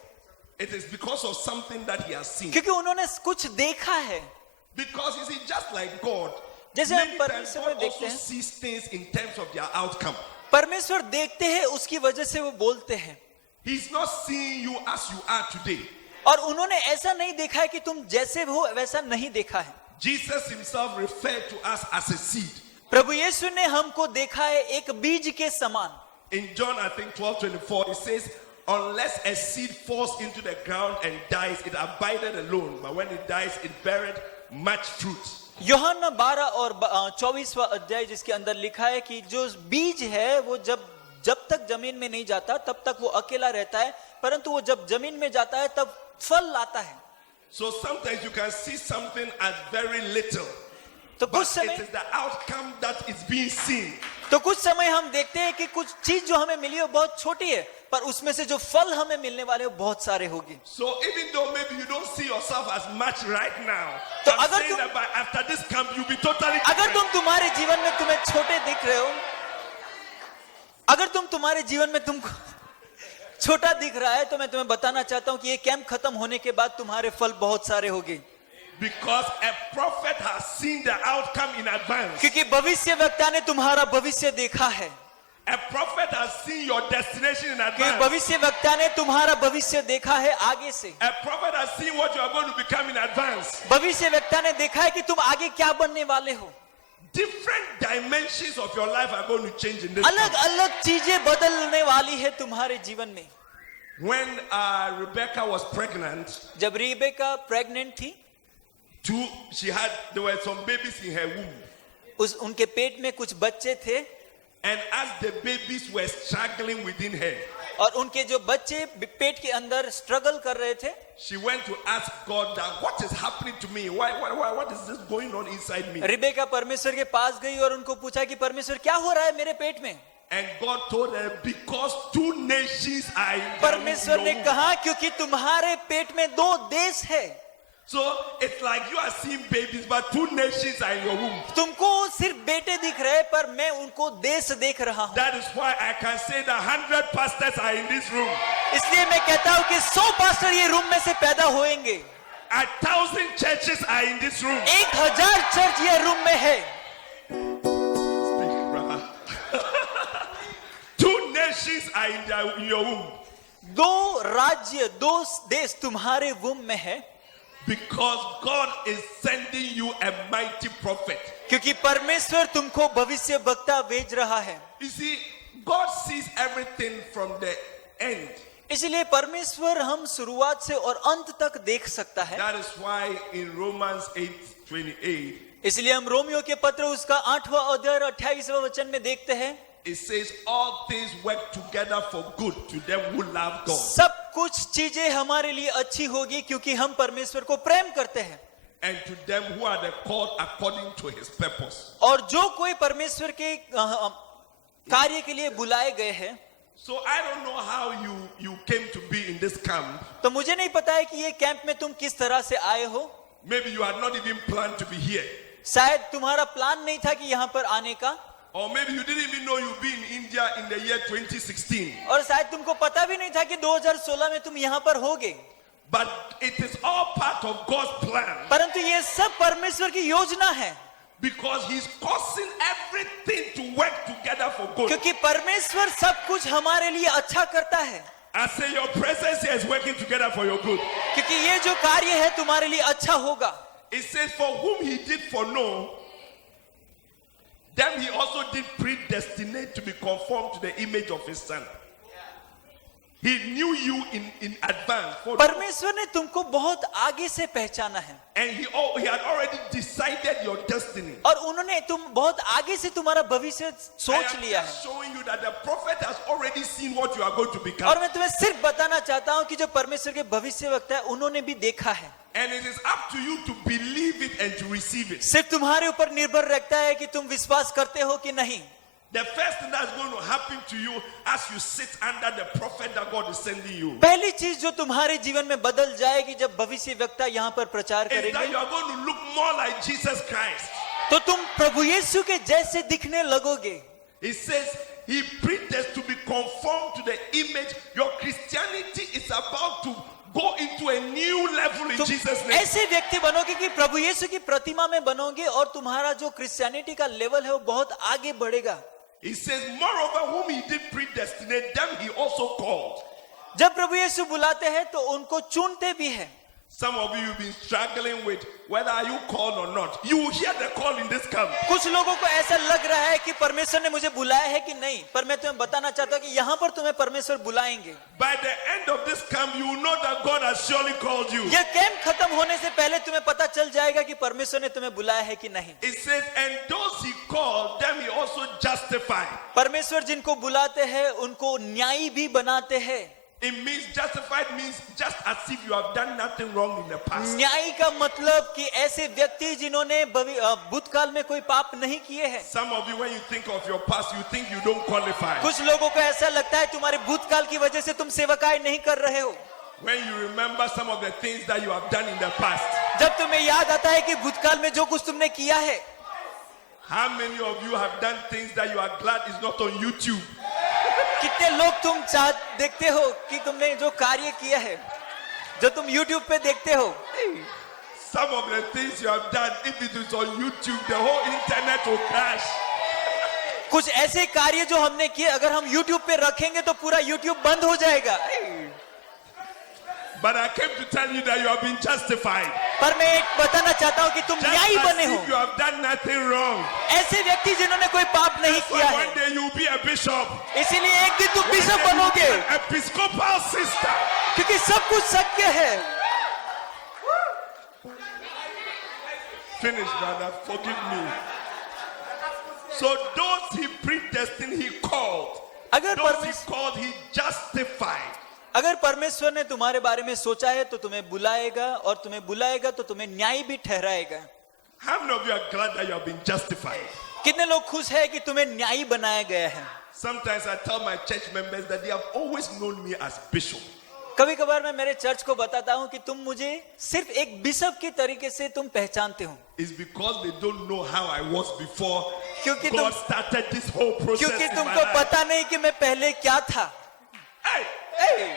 It is because of something that he has seen. क्योंकि उन्होंने कुछ देखा है। Because you see, just like God, जैसे हम many times परमेश्वर God में देखते also हैं, sees things in terms of their outcome. परमेश्वर देखते हैं उसकी वजह से वो बोलते हैं। He's not seeing you as you are today. और उन्होंने ऐसा नहीं देखा है कि तुम जैसे हो वैसा नहीं देखा है। Jesus himself referred to us as a seed. प्रभु यीशु ने हमको देखा है एक बीज के समान। In John, I think 12:24, it says, unless a seed falls into the ground and dies, it abideth alone. But when it dies, it beareth much fruit. यूहन्ना 12 और 24वां अध्याय जिसके अंदर लिखा है कि जो बीज है वो जब तक जमीन में नहीं जाता तब तक वो अकेला रहता है, परंतु वो जब जमीन में जाता है तब फल लाता है। So sometimes you can see something as very little, तो but कुछ समय it is the outcome that is being seen. तो कुछ समय हम देखते हैं कि कुछ चीज जो हमें मिली है वो बहुत छोटी है, पर उसमें से जो फल हमें मिलने वाले वो बहुत सारे होंगे। So even though maybe you don't see yourself as much right now, तो I'm अगर saying तुम- that by after this camp you'll be totally अगर different. तुम तुम्हारे जीवन में तुम्हें छोटे दिख रहे हो, अगर तुम तुम्हारे जीवन में तुमको छोटा दिख रहा है, तो मैं तुम्हें बताना चाहता हूं कि ये कैंप खत्म होने के बाद तुम्हारे फल बहुत सारे होंगे। Because a prophet has seen the outcome in advance. क्योंकि भविष्यवक्ता ने तुम्हारा भविष्य देखा है। A prophet has seen your destination in कि advance. भविष्यवक्ता ने तुम्हारा भविष्य देखा है आगे से। A prophet has seen what you are going to become in advance. भविष्यवक्ता ने देखा है कि तुम आगे क्या बनने वाले हो। Different dimensions of your life are going to change in this अलग time. अलग चीजें बदलने वाली है तुम्हारे जीवन में। When Rebecca was pregnant, जब रिबेका प्रेग्नेंट थी, there were some babies in her womb. उनके पेट में कुछ बच्चे थे, And as the babies were struggling within her, और उनके जो बच्चे पेट के अंदर स्ट्रगल कर रहे थे, she went to ask God that what is happening to me? What is this going on inside me? Rebecca परमेश्वर के पास गई और उनको पूछा कि परमेश्वर क्या हो रहा है मेरे पेट में? And God told her, because 2 nations are in your परमेश्वर ने womb. कहा क्योंकि तुम्हारे पेट में 2 देश है. So it's like you are seeing babies, but 2 nations are in your womb. तुमको सिर्फ बेटे दिख रहे पर मैं उनको देश देख रहा हूँ. That is why I can say that 100 pastors are in this room. इसलिए मैं कहता हूँ कि 100 पास्टर ये रूम में से पैदा होंगे. 1,000 churches are in this room. 1000 church ये रूम में है. Speak, brother. 2 nations are in your womb. 2 राज्य 2 देश तुम्हारे वुम में है. Because God is sending you a mighty prophet. क्योंकि परमेश्वर तुमको भविष्य वक्ता भेज रहा है. You see, God sees everything from the end. इसलिए परमेश्वर हम शुरुआत से और अंत तक देख सकता है. That is why in Romans 8:28, इसलिए हम रोमियो के पत्र उसका 8वां अध्याय 28वां वचन में देखते हैं. it says all things work together for good to them who love God. सब कुछ चीजें हमारे लिए अच्छी होगी क्योंकि हम परमेश्वर को प्रेम करते हैं. And to them who are the called according to his purpose. और जो कोई परमेश्वर के कार्य के लिए बुलाए गए हैं. So I don't know how you came to be in this camp. तो मुझे नहीं पता है कि ये कैंप में तुम किस तरह से आए हो. Maybe you had not even planned to be here. शायद तुम्हारा प्लान नहीं था कि यहाँ पर आने का. Or maybe you didn't even know you'd be in India in the year 2016. और शायद तुमको पता भी नहीं था कि 2016 में तुम यहाँ पर होगे. But it is all part of God's plan. परंतु ये सब परमेश्वर की योजना है. Because he's causing everything to work together for good. क्योंकि परमेश्वर सब कुछ हमारे लिए अच्छा करता है. I say your presence here is working together for your good. क्योंकि ये जो कार्य है तुम्हारे लिए अच्छा होगा. It says for whom he did foreknow, them he also did predestinate to be conformed to the image of his son. He knew you in advance. परमेश्वर ने तुमको बहुत आगे से पहचाना है. And he had already decided your destiny. और उन्होंने तुम बहुत आगे से तुम्हारा भविष्य सोच लिया I am है. just showing you that the prophet has already seen what you are going to become. और मैं तुम्हें सिर्फ बताना चाहता हूँ कि जो परमेश्वर के भविष्य वक्ता है उन्होंने भी देखा है. And it is up to you to believe it and to receive it. सिर्फ तुम्हारे ऊपर निर्भर रखता है कि तुम विश्वास करते हो कि नहीं. The first thing that's going to happen to you as you sit under the prophet that God is sending you पहली चीज जो तुम्हारे जीवन में बदल जाएगी जब भविष्य वक्ता यहाँ पर प्रचार is that करेंगे, you are going to look more like Jesus Christ. तो तुम प्रभु यीशु के जैसे दिखने लगोगे. It says he predestined to be conformed to the image. Your Christianity is about to go into a new level in तुम Jesus' name. ऐसे व्यक्ति बनोगे कि प्रभु यीशु की प्रतिमा में बनोगे और तुम्हारा जो क्रिश्चियनिटी का लेवल है वो बहुत आगे बढ़ेगा. He says, moreover, whom he did predestinate, them he also called. जब प्रभु यीशु बुलाते हैं तो उनको चुनते भी हैं. Some of you have been struggling with whether are you called or not. You will hear the call in this camp. कुछ लोगों को ऐसा लग रहा है कि परमेश्वर ने मुझे बुलाया है कि नहीं, पर मैं तुम्हें बताना चाहता हूँ कि यहाँ पर तुम्हें परमेश्वर बुलाएंगे. By the end of this camp, you will know that God has surely called you. यह कैंप खत्म होने से पहले तुम्हें पता चल जाएगा कि परमेश्वर ने तुम्हें बुलाया है कि नहीं. It says, and those he called, them he also justified. परमेश्वर जिनको बुलाते हैं उनको न्यायी भी बनाते हैं. It means justified means just as if you have done nothing wrong in the past. न्यायी का मतलब कि ऐसे व्यक्ति जिन्होंने भूतकाल में कोई पाप नहीं किए हैं. Some of you, when you think of your past, you think you don't qualify. कुछ लोगों को ऐसा लगता है तुम्हारे भूतकाल की वजह से तुम सेवकाई नहीं कर रहे हो. When you remember some of the things that you have done in the past, जब तुम्हें याद आता है कि भूतकाल में जो कुछ तुमने किया है, how many of you have done things that you are glad is not on YouTube? कितने लोग तुम देखते हो कि तुमने जो कार्य किया है जो तुम YouTube पे देखते हो. Some of the things you have done, if it is on YouTube, the whole internet will crash. कुछ ऐसे कार्य जो हमने किए अगर हम YouTube पे रखेंगे तो पूरा YouTube बंद हो जाएगा. But I came to tell you that you have been justified. पर मैं एक बताना चाहता हूँ कि तुम Just न्यायी as बने हो. if you have done nothing wrong. ऐसे व्यक्ति जिन्होंने कोई पाप नहीं So किया one है, day you will be a bishop. इसीलिए एक दिन तुम One bishop day you will be बनोगे. an Episcopal sister. क्योंकि सब कुछ शक्य है. Finish, brother. Forgive me. So those he predestined, he called. अगर Those he called, he justified. अगर परमेश्वर ने तुम्हारे बारे में सोचा है तो तुम्हें बुलाएगा, और तुम्हें बुलाएगा तो तुम्हें न्यायी भी ठहराएगा। How many of you are glad that you have been justified? कितने लोग खुश हैं कि तुम्हें न्यायी बनाया गया है? Sometimes I tell my church members that they have always known me as bishop. कभी कभार मैं मेरे चर्च को बताता हूं कि तुम मुझे सिर्फ एक बिशप की तरीके से तुम पहचानते हो, It's because they don't know how I was before क्योंकि God started this whole process क्योंकि in my तुमको life. पता नहीं कि मैं पहले क्या था। Hey! A,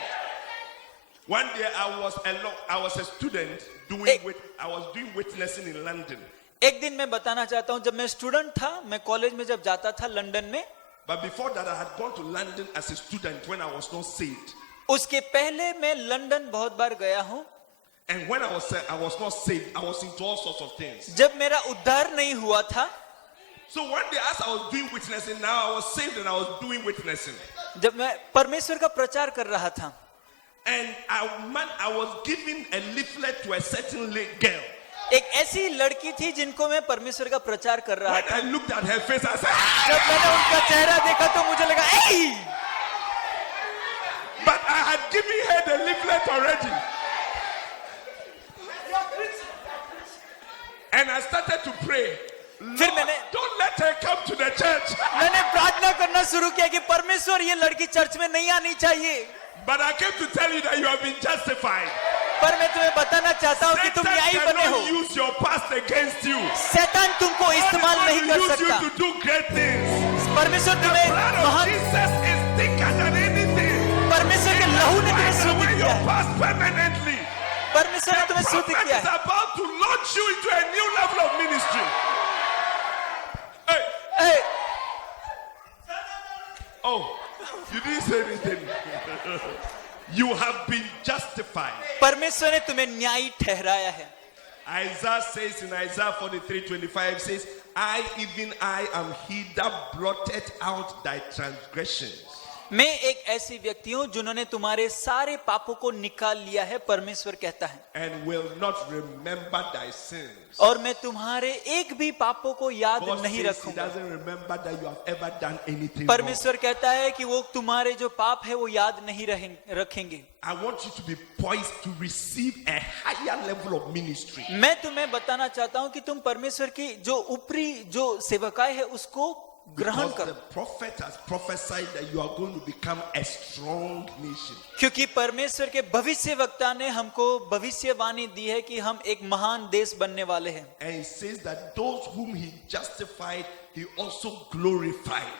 One day I was a student Hey. I was doing witnessing in London. एक दिन मैं बताना चाहता हूं, जब मैं स्टूडेंट था, मैं कॉलेज में जब जाता था लंदन में, But before that, I had gone to London as a student when I was not saved. उसके पहले मैं लंदन बहुत बार गया हूं। And when I was not saved, I was into all sorts of things. जब मेरा उद्धार नहीं हुआ था, So one day, as I was doing witnessing, now I was saved and I was doing witnessing. जब मैं परमेश्वर का प्रचार कर रहा था, And I was giving a leaflet to a certain girl. एक ऐसी लड़की थी जिनको मैं परमेश्वर का प्रचार कर रहा When था। I looked at her face, I said, जब मैंने उनका चेहरा देखा तो मुझे लगा, "ऐ!" but I had given her the leaflet already. And I started to pray. फिर Lord, मैंने don't let her come to the church. मैंने प्रार्थना करना शुरू किया कि परमेश्वर ये लड़की चर्च में नहीं आनी चाहिए। But I came to tell you that you have been justified. पर मैं तुम्हें बताना चाहता हूँ कि तुम Satan न्यायी बने हो। cannot use your past against you. शैतान तुमको God इस्तेमाल is नहीं going कर to use you सकता। to do great things. परमेश्वर The तुम्हें blood of महान, Jesus is thicker than anything. परमेश्वर के लहू ने तुम्हें Wipe शुद्ध away किया your है। past permanently. परमेश्वर ने The तुम्हें शुद्ध prophet किया is है। about to launch you into a new level of ministry. Hey, I, oh, you didn't say anything. You have been justified. परमेश्वर ने तुम्हें न्यायी ठहराया है। Isaiah says in Isaiah 43:25 says, I, even I, am he that blotted out thy transgressions. मैं एक ऐसी व्यक्ति हूँ जिन्होंने तुम्हारे सारे पापों को निकाल लिया है, परमेश्वर कहता है, And will not remember thy sins. और मैं तुम्हारे एक भी पापों को याद God नहीं says he रखूंगा। doesn't remember that you have ever done anything wrong. परमेश्वर कहता है कि वो तुम्हारे जो पाप है वो याद नहीं रखेंगे। I want you to be poised to receive a higher level of ministry. मैं तुम्हें बताना चाहता हूँ कि तुम परमेश्वर की जो ऊपरी जो सेवकाई है उसको ग्रहण Because the करो, prophet has prophesied that you are going to become a strong nation. क्योंकि परमेश्वर के भविष्यवक्ता ने हमको भविष्यवाणी दी है कि हम एक महान देश बनने वाले हैं। And he says that those whom he justified, he also glorified.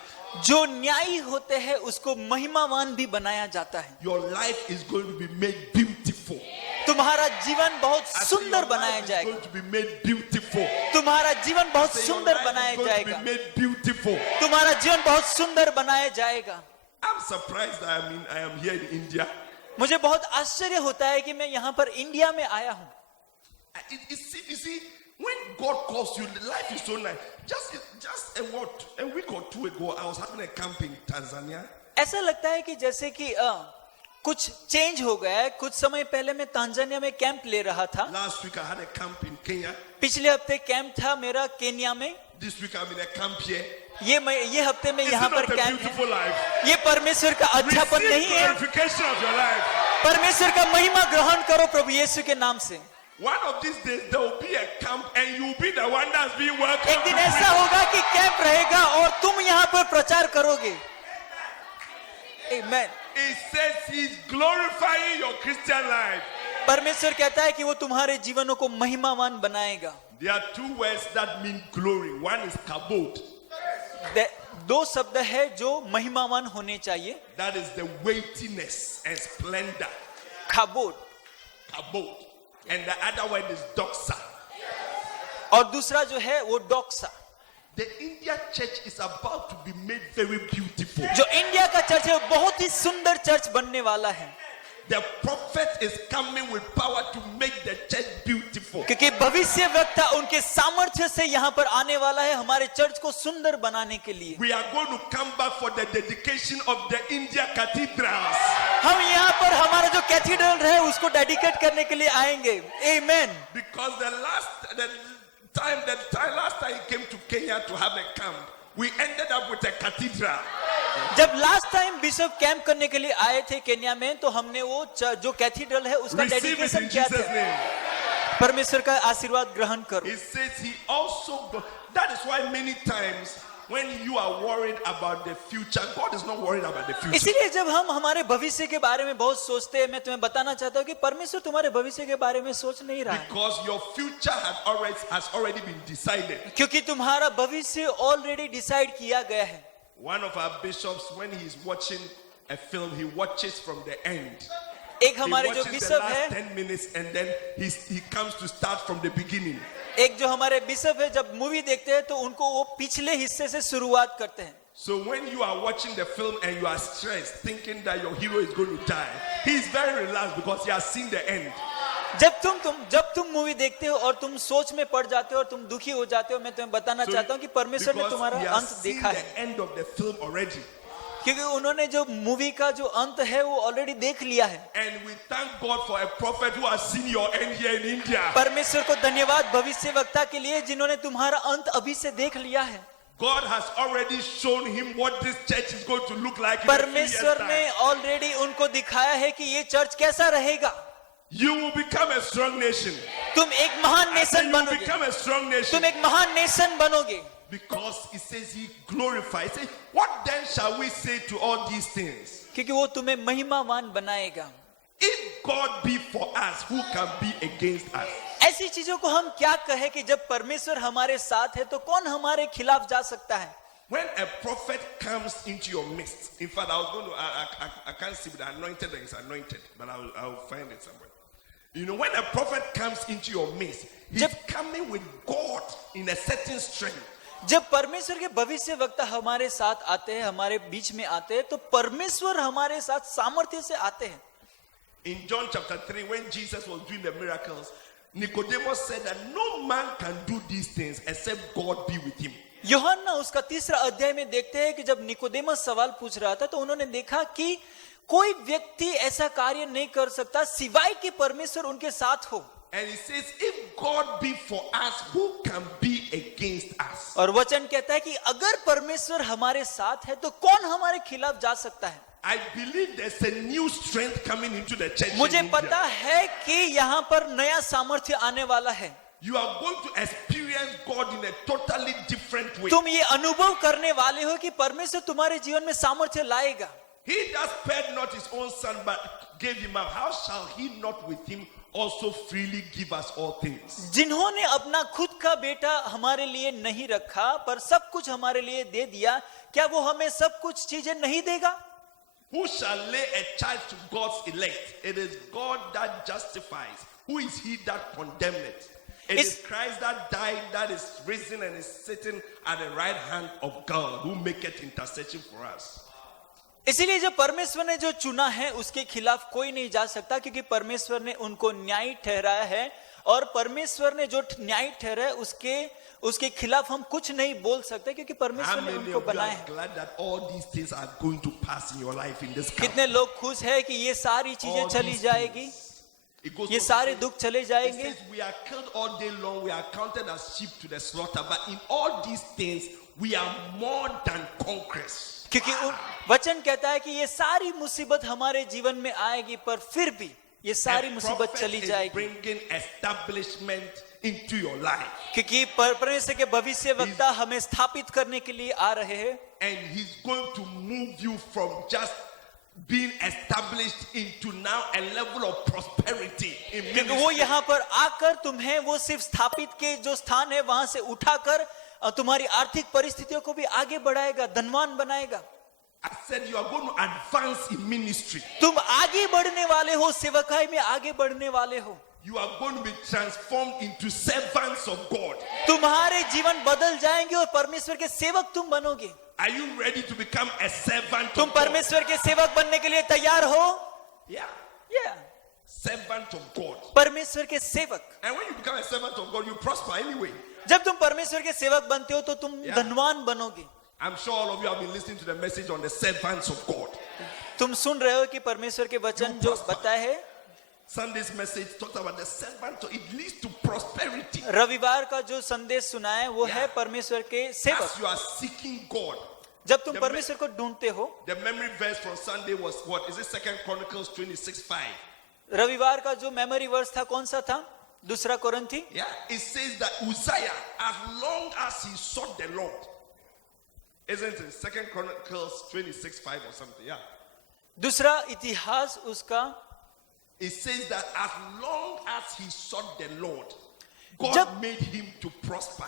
जो न्यायी होते हैं उसको महिमावान भी बनाया जाता है। Your life is going to be made beautiful. तुम्हारा जीवन बहुत I say सुंदर your बनाया life is जाएगा। going to be made beautiful. तुम्हारा जीवन बहुत I say your सुंदर life बनाया is going to जाएगा। be made beautiful. तुम्हारा जीवन बहुत सुंदर बनाया जाएगा। I'm surprised that I am here in India. मुझे बहुत आश्चर्य होता है कि मैं यहाँ पर इंडिया में आया हूँ। You see, when God calls you, life is so nice. Just a week or two ago, I was having a camp in Tanzania. ऐसा लगता है कि जैसे कि कुछ चेंज हो गया है। कुछ समय पहले मैं तांजानिया में कैंप ले रहा था। Last week I had a camp in Kenya. पिछले हफ्ते कैंप था मेरा केन्या में। This week I'm in a camp here. ये हफ्ते में Is यहाँ it पर not a कैंप beautiful है। life? ये परमेश्वर का अच्छापन Receive नहीं है। glorification of your life. परमेश्वर का महिमा ग्रहण करो प्रभु यीशु के नाम से। One of these days there will be a camp and you'll be the one that's being welcomed. एक दिन ऐसा होगा कि कैंप रहेगा और तुम यहाँ पर प्रचार करोगे। Amen. It says he's glorifying your Christian life. परमेश्वर कहता है कि वो तुम्हारे जीवनों को महिमावान बनाएगा। There are two words that mean glory. One is kabod. दो शब्द है जो महिमावान होने चाहिए। That is the weightiness and splendor. खाबोद। Kabod. And the other word is doxa. और दूसरा जो है वो डॉक्सा। The India church is about to be made very beautiful. जो इंडिया का चर्च है वो बहुत ही सुंदर चर्च बनने वाला है। The prophet is coming with power to make the church beautiful. क्योंकि भविष्य वक्ता उनके सामर्थ्य से यहाँ पर आने वाला है हमारे चर्च को सुंदर बनाने के लिए। We are going to come back for the dedication of the India cathedrals. हम यहाँ पर हमारा जो कैथीड्रल है उसको डेडिकेट करने के लिए आएंगे। Amen. Because the last time he came to Kenya to have a camp, we ended up with a cathedral. जब लास्ट टाइम बिशप कैंप करने के लिए आए थे केन्या में, तो हमने वो जो कैथीड्रल है उसका Receive it डेडिकेशन in किया Jesus' था. name. परमेश्वर का आशीर्वाद ग्रहण करो. It says he also, that is why many times when you are worried about the future, God is not worried about the future. इसीलिए जब हम हमारे भविष्य के बारे में बहुत सोचते हैं, मैं तुम्हें बताना चाहता हूँ कि परमेश्वर तुम्हारे भविष्य के बारे में सोच नहीं रहा है. Because your future has already been decided. क्योंकि तुम्हारा भविष्य ऑलरेडी डिसाइड किया गया है. One of our bishops, when he's watching a film, he watches from the end. एक He हमारे जो watches the बिशप last है, 10 minutes and then he comes to start from the beginning. एक जो हमारे बिशप है, जब मूवी देखते हैं तो उनको वो पिछले हिस्से से शुरुआत करते हैं. So when you are watching the film and you are stressed, thinking that your hero is going to die, he is very relaxed because he has seen the end. जब तुम मूवी देखते हो और तुम सोच में पड़ जाते हो और तुम दुखी हो जाते हो, मैं तुम्हें बताना चाहता हूँ कि परमेश्वर ने Because तुम्हारा he has अंत seen देखा है. the end of the film already. क्योंकि उन्होंने जो मूवी का जो अंत है वो ऑलरेडी देख लिया है. And we thank God for a prophet who has seen your end here in India. परमेश्वर को धन्यवाद भविष्यवक्ता के लिए जिन्होंने तुम्हारा अंत अभी से देख लिया है. God has already shown him what this church is going to look like in a few years' परमेश्वर ने time. ऑलरेडी उनको दिखाया है कि ये चर्च कैसा रहेगा. You will become a strong nation. तुम एक महान I said nation you will बनोगे. become a strong nation. तुम एक महान नेशन बनोगे. Because it says he glorifies. He says, what then shall we say to all these things? क्योंकि वो तुम्हें महिमावान बनाएगा. If God be for us, who can be against us? ऐसी चीजों को हम क्या कहें कि जब परमेश्वर हमारे साथ है तो कौन हमारे खिलाफ जा सकता है. When a prophet comes into your midst, in fact, I was going to, I can't see, but anointed is anointed, but I'll find it somewhere. You know, when a prophet comes into your midst, he's coming with God in a certain strength. जब परमेश्वर के भविष्य वक्ता हमारे साथ आते हैं, हमारे बीच में आते हैं, तो परमेश्वर हमारे साथ सामर्थ्य से आते हैं. In John chapter 3, when Jesus was doing the miracles, Nicodemus said that no man can do these things except God be with him. यूहन्ना उसका 3रा अध्याय में देखते हैं कि जब निकोदेमस सवाल पूछ रहा था तो उन्होंने देखा कि कोई व्यक्ति ऐसा कार्य नहीं कर सकता सिवाय कि परमेश्वर उनके साथ हो. And he says, if God be for us, who can be against us? और वचन कहता है कि अगर परमेश्वर हमारे साथ है तो कौन हमारे खिलाफ जा सकता है. I believe there's a new strength coming into the church. मुझे in India. पता है कि यहाँ पर नया सामर्थ्य आने वाला है. You are going to experience God in a totally different way. तुम ये अनुभव करने वाले हो कि परमेश्वर तुम्हारे जीवन में सामर्थ्य लाएगा. He that spared not his own son but gave him up, how shall he not with him also freely give us all things? जिन्होंने अपना खुद का बेटा हमारे लिए नहीं रखा पर सब कुछ हमारे लिए दे दिया, क्या वो हमें सब कुछ चीजें नहीं देगा? Who shall lay a charge to God's elect? It is God that justifies. Who is he that condemneth? It is Christ that died, that is risen and is sitting at the right hand of God, who maketh intercession for us. इसीलिए जो परमेश्वर ने जो चुना है उसके खिलाफ कोई नहीं जा सकता, क्योंकि परमेश्वर ने उनको न्याय ठहराया है और परमेश्वर ने जो न्याय ठहराया उसके खिलाफ हम कुछ नहीं बोल सकते, क्योंकि परमेश्वर ने उनको बनाया है. Glad that all these things are going to pass in your life in this camp. कितने लोग खुश हैं कि ये सारी चीजें चली जाएगी, ये सारे दुख चले जाएंगे. It says, we are killed all day long, we are counted as sheep to the slaughter, but in all these things we are more than conquerors. क्योंकि वचन कहता है कि ये सारी मुसीबत हमारे जीवन में आएगी, पर फिर भी ये सारी मुसीबत चली जाएगी. Bringing establishment into your life. क्योंकि परमेश्वर के भविष्य वक्ता हमें स्थापित करने के लिए आ रहे हैं. And he's going to move you from just being established into now a level of prosperity in क्योंकि वो ministry. यहाँ पर आकर तुम्हें वो सिर्फ स्थापित के जो स्थान है वहां से उठाकर तुम्हारी आर्थिक परिस्थितियों को भी आगे बढ़ाएगा, धनवान बनाएगा. I said you are going to advance in ministry. तुम आगे बढ़ने वाले हो, सेवकाई में आगे बढ़ने वाले हो. You are going to be transformed into servants of God. तुम्हारे जीवन बदल जाएंगे और परमेश्वर के सेवक तुम बनोगे. Are you ready to become a servant तुम of God? परमेश्वर के सेवक बनने के लिए तैयार हो? Yeah. Servant of God. परमेश्वर के सेवक. And when you become a servant of God, you prosper anyway. जब तुम परमेश्वर के सेवक बनते हो तो तुम धनवान बनोगे. I'm sure all of you have been listening to the message on the servants of God. तुम सुन रहे हो कि परमेश्वर के वचन जो बताए है Sunday's message talked about the servant, so it leads to prosperity. रविवार का जो संदेश सुना है वो है Yeah. परमेश्वर के सेवक। As you are seeking God, जब तुम The परमेश्वर को ढूंढते हो, the memory verse from Sunday was what? Is it 2 Chronicles 26:5? रविवार का जो मेमोरी वर्स था कौन सा था? दूसरा कोरिन्थी। Yeah, it says that Uzziah, as long as he sought the Lord, isn't it? 2 Chronicles 26:5 or something. Yeah. दूसरा इतिहास उसका, It says that as long as he sought the Lord, God जब- made him to prosper.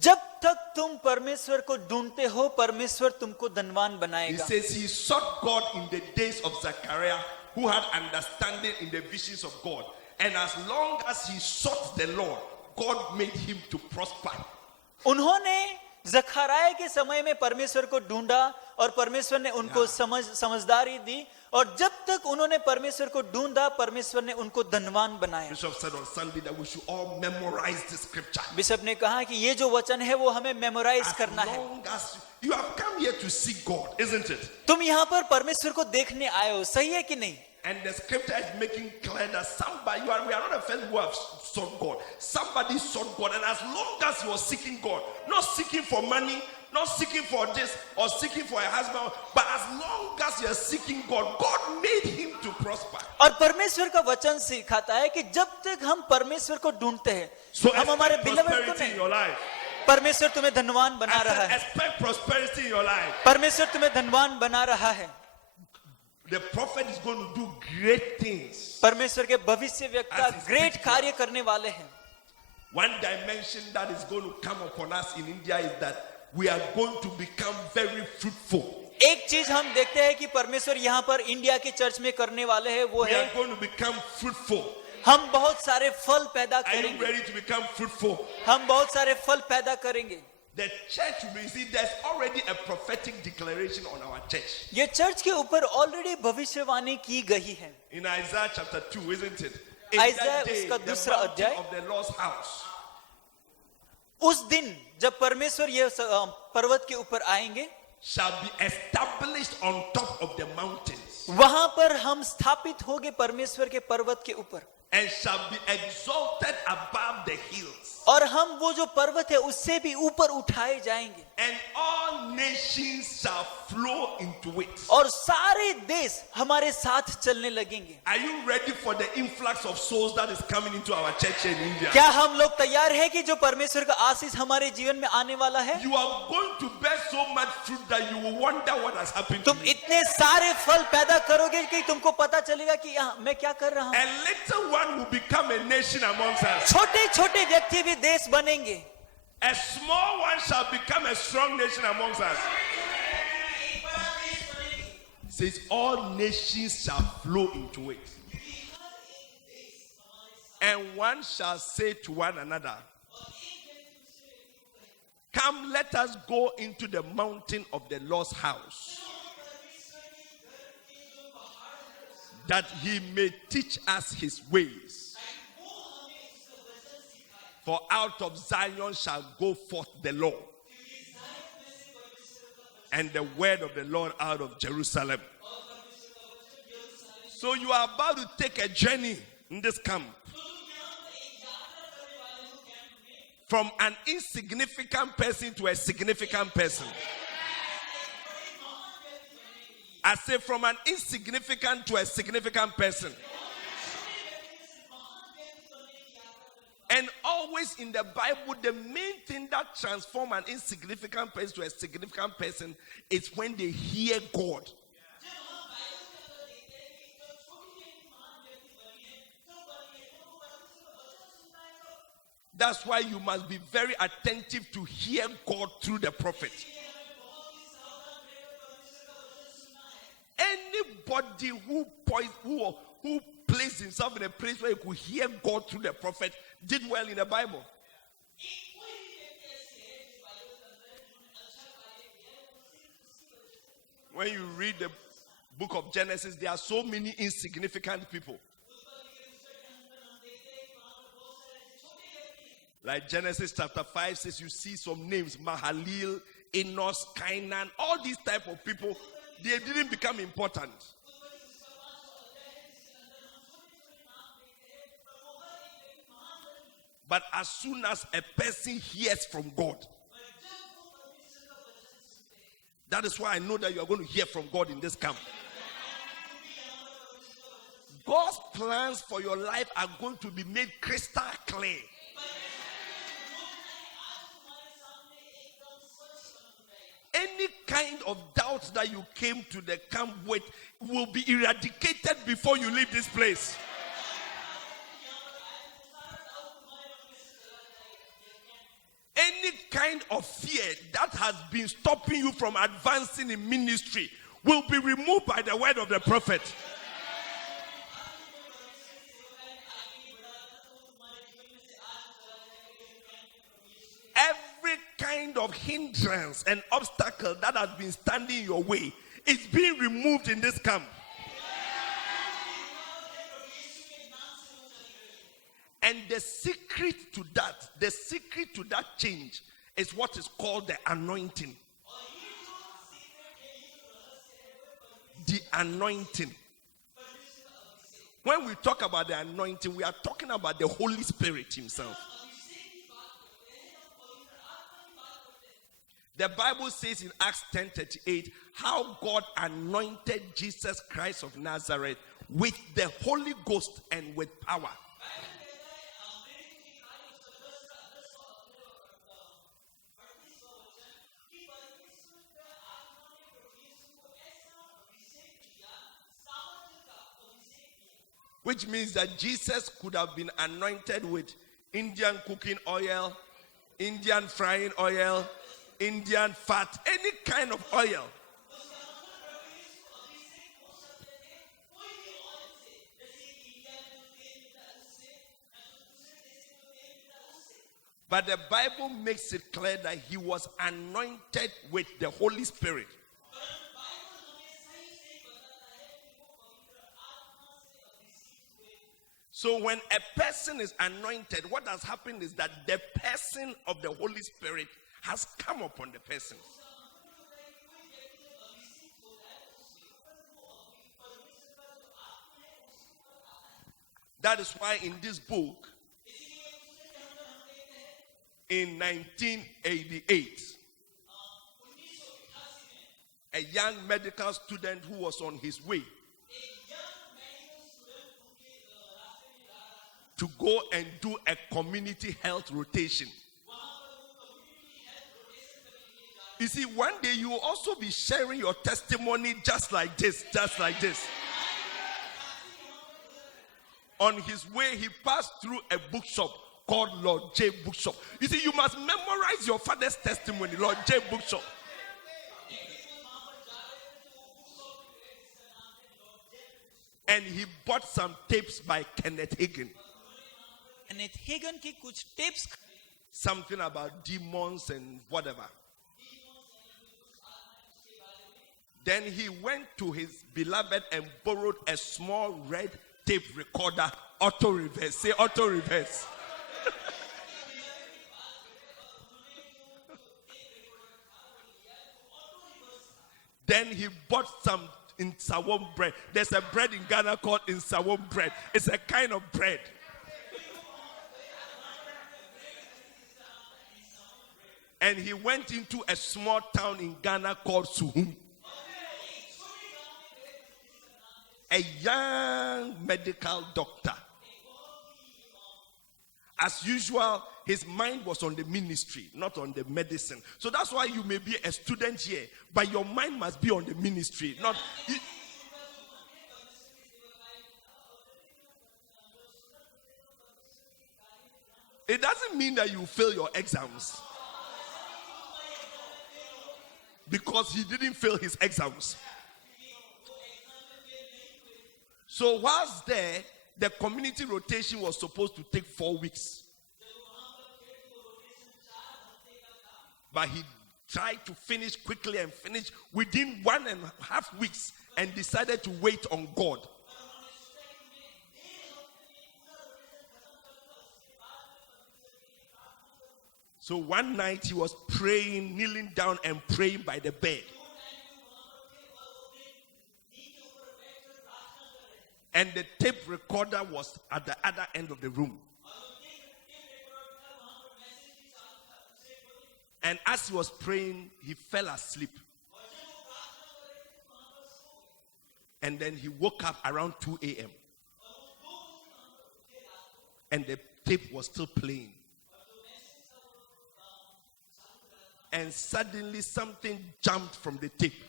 जब तक तुम परमेश्वर को ढूंढते हो परमेश्वर तुमको धनवान He बनाएगा। says he sought God in the days of Zechariah, who had understanding in the visions of God. And as long as he sought the Lord, God made him to prosper. उन्होंने जखराया के समय में परमेश्वर को ढूंढा और परमेश्वर ने उनको समझदारी दी, और जब तक उन्होंने परमेश्वर को ढूंढा परमेश्वर ने उनको धनवान बनाया। Bishop said on Sunday that we should all memorize the scripture. Bishop ने कहा कि ये जो वचन है वो हमें मेमोराइज As करना है। long as you have come here to seek God, isn't it? तुम यहाँ पर परमेश्वर को देखने आए हो, सही है कि नहीं? And the scripture is making clear that somebody, we are not the first who have sought God. Somebody sought God, and as long as you are seeking God, not seeking for money, not seeking for this or seeking for a husband, but as long as you are seeking God, God made him to prosper. और परमेश्वर का वचन सिखाता है कि जब तक हम परमेश्वर को ढूंढते हैं, So हम हमारे expect बिलवड को prosperity in नहीं, your life. परमेश्वर तुम्हें धनवान बना I रहा said, है। expect prosperity in your life. परमेश्वर तुम्हें धनवान बना रहा है। The prophet is going to do great things. परमेश्वर के भविष्य वक्ता As he ग्रेट speaks कार्य करने वाले हैं। One dimension that is going to come upon us in India is that we are going to become very fruitful. एक चीज हम देखते हैं कि परमेश्वर यहाँ पर इंडिया के चर्च में करने वाले हैं, वो We है are going to become fruitful. हम बहुत सारे फल पैदा Are you करेंगे। ready to become fruitful? हम बहुत सारे फल पैदा करेंगे। The church will be, see, there's already a prophetic declaration on our church. ये चर्च के ऊपर ऑलरेडी भविष्यवाणी की गई है। In Isaiah chapter 2, isn't it? In Isaiah that day, उसका the दूसरा mountain अध्याय। of the Lord's house उस दिन जब परमेश्वर ये पर्वत के ऊपर आएंगे, shall be established on top of the mountains वहां पर हम स्थापित होंगे परमेश्वर के पर्वत के ऊपर, and shall be exalted above the hills. और हम वो जो पर्वत है उससे भी ऊपर उठाए जाएंगे, And all nations shall flow into it. और सारे देश हमारे साथ चलने लगेंगे। Are you ready for the influx of souls that is coming into our church in India? क्या हम लोग तैयार हैं कि जो परमेश्वर का आशीष हमारे जीवन में आने वाला है? You are going to bear so much fruit that you will wonder what has happened to तुम you. इतने सारे फल पैदा करोगे कि तुमको पता चलेगा कि मैं क्या कर रहा हूँ। A little one will become a nation amongst us. छोटे छोटे व्यक्ति भी देश बनेंगे, A small one shall become a strong nation amongst us. It says all nations shall flow into it. And one shall say to one another, come, let us go into the mountain of the Lord's house, that he may teach us his ways. For out of Zion shall go forth the law, and the word of the Lord out of Jerusalem. So you are about to take a journey in this camp from an insignificant person to a significant person. I say from an insignificant to a significant person. And always in the Bible, the main thing that transforms an insignificant person to a significant person is when they hear God. That's why you must be very attentive to hear God through the prophet. Anybody who placed himself in a place where he could hear God through the prophet did well in the Bible. When you read the book of Genesis, there are so many insignificant people. Like Genesis chapter 5 says, you see some names, Mahalil, Enos, Cainan, all these type of people, they didn't become important. But as soon as a person hears from God, that is why I know that you are going to hear from God in this camp. God's plans for your life are going to be made crystal clear. Any kind of doubt that you came to the camp with will be eradicated before you leave this place. Any kind of fear that has been stopping you from advancing in ministry will be removed by the word of the prophet. Every kind of hindrance and obstacle that has been standing in your way is being removed in this camp. And the secret to that change is what is called the anointing. The anointing. When we talk about the anointing, we are talking about the Holy Spirit himself. The Bible says in Acts 10:38 how God anointed Jesus Christ of Nazareth with the Holy Ghost and with power. Which means that Jesus could have been anointed with Indian cooking oil, Indian frying oil, Indian fat, any kind of oil. But the Bible makes it clear that he was anointed with the Holy Spirit. So when a person is anointed, what has happened is that the person of the Holy Spirit has come upon the person. That is why in this book, in 1988, a young medical student who was on his way to go and do a community health rotation. You see, one day you will also be sharing your testimony just like this. On his way, he passed through a bookshop called Lord J Bookshop. You see, you must memorize your father's testimony, Lord J Bookshop. And he bought some tapes by Kenneth Hagin. Kenneth Hagin की कुछ tips, something about demons and whatever. Then he went to his beloved and borrowed a small red tape recorder, auto reverse. Say auto reverse. Then he bought some insawam bread. There's a bread in Ghana called insawam bread. It's a kind of bread. And he went into a small town in Ghana called Suhum. A young medical doctor. As usual, his mind was on the ministry, not on the medicine. So that's why you may be a student here, but your mind must be on the ministry, not... It doesn't mean that you fail your exams. Because he didn't fail his exams. So whilst there, the community rotation was supposed to take 4 weeks. But he tried to finish quickly and finish within 1.5 weeks and decided to wait on God. So one night he was praying, kneeling down and praying by the bed. And the tape recorder was at the other end of the room. And as he was praying, he fell asleep. And then he woke up around 2 a.m. And the tape was still playing. And suddenly something jumped from the tape.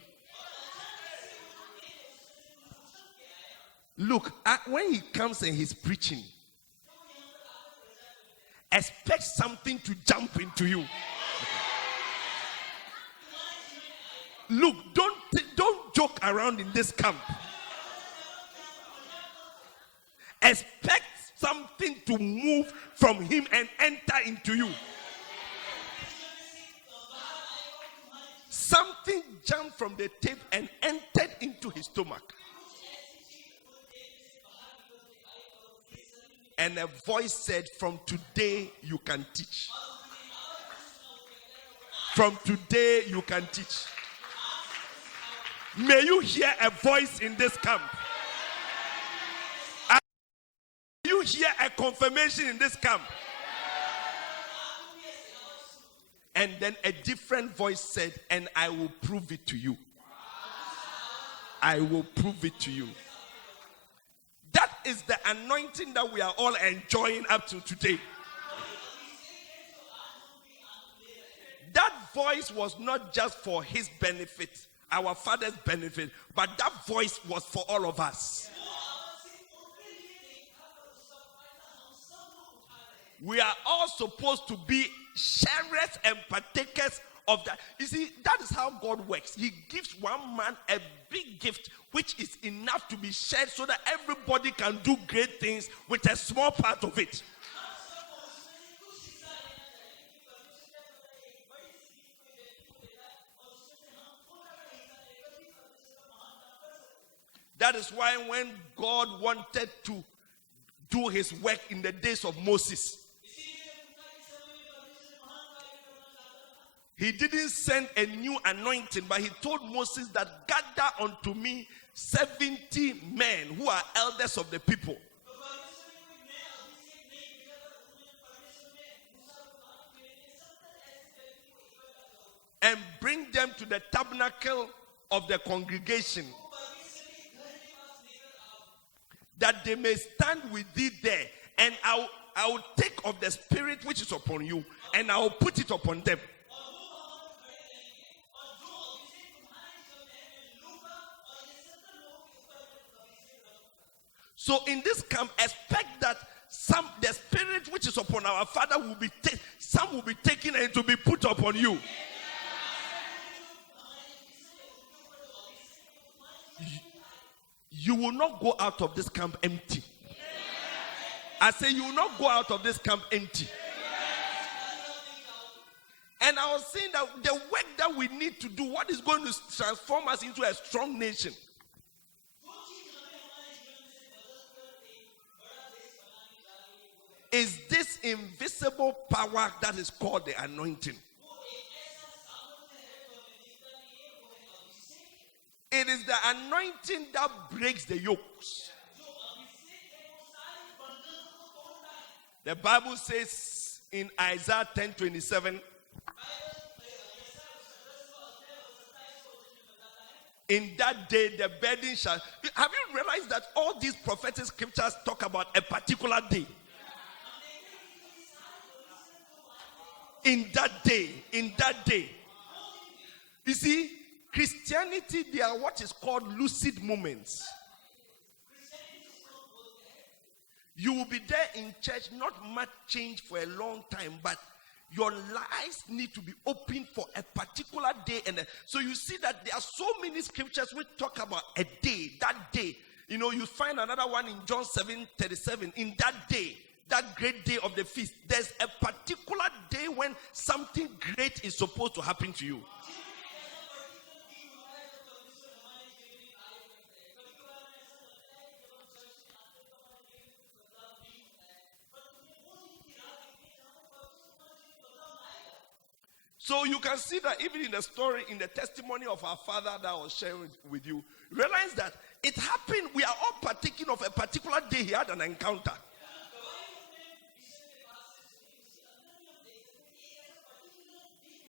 Look, when he comes and he's preaching, expect something to jump into you. Look, don't joke around in this camp. Expect something to move from him and enter into you. Something jumped from the tape and entered into his stomach. And a voice said, "From today you can teach. From today you can teach." May you hear a voice in this camp. May you hear a confirmation in this camp. And then a different voice said, "And I will prove it to you. I will prove it to you." That is the anointing that we are all enjoying up to today. That voice was not just for his benefit, our father's benefit, but that voice was for all of us. We are all supposed to be sharers and partakers of that. You see, that is how God works. He gives one man a big gift, which is enough to be shared so that everybody can do great things with a small part of it. That is why when God wanted to do his work in the days of Moses, he didn't send a new anointing, but he told Moses that gather unto me 70 men who are elders of the people. And bring them to the tabernacle of the congregation, that they may stand with thee there. And I will take of the spirit which is upon you, and I will put it upon them. So in this camp, expect that the spirit which is upon our father will be some will be taken and to be put upon you. You will not go out of this camp empty. I say you will not go out of this camp empty. And I was saying that the work that we need to do, what is going to transform us into a strong nation, is this invisible power that is called the anointing. It is the anointing that breaks the yokes. The Bible says in Isaiah 10:27, in that day the burden shall... Have you realized that all these prophetic scriptures talk about a particular day? In that day. You see, Christianity, they are what is called lucid moments. You will be there in church, not much change for a long time, but your lives need to be open for a particular day. And so you see that there are so many scriptures which talk about a day, that day. You know, you find another one in John 7:37. In that day, that great day of the feast, there's a particular day when something great is supposed to happen to you. So you can see that even in the story, in the testimony of our father that I was sharing with you, realize that it happened. We are all partaking of a particular day he had an encounter.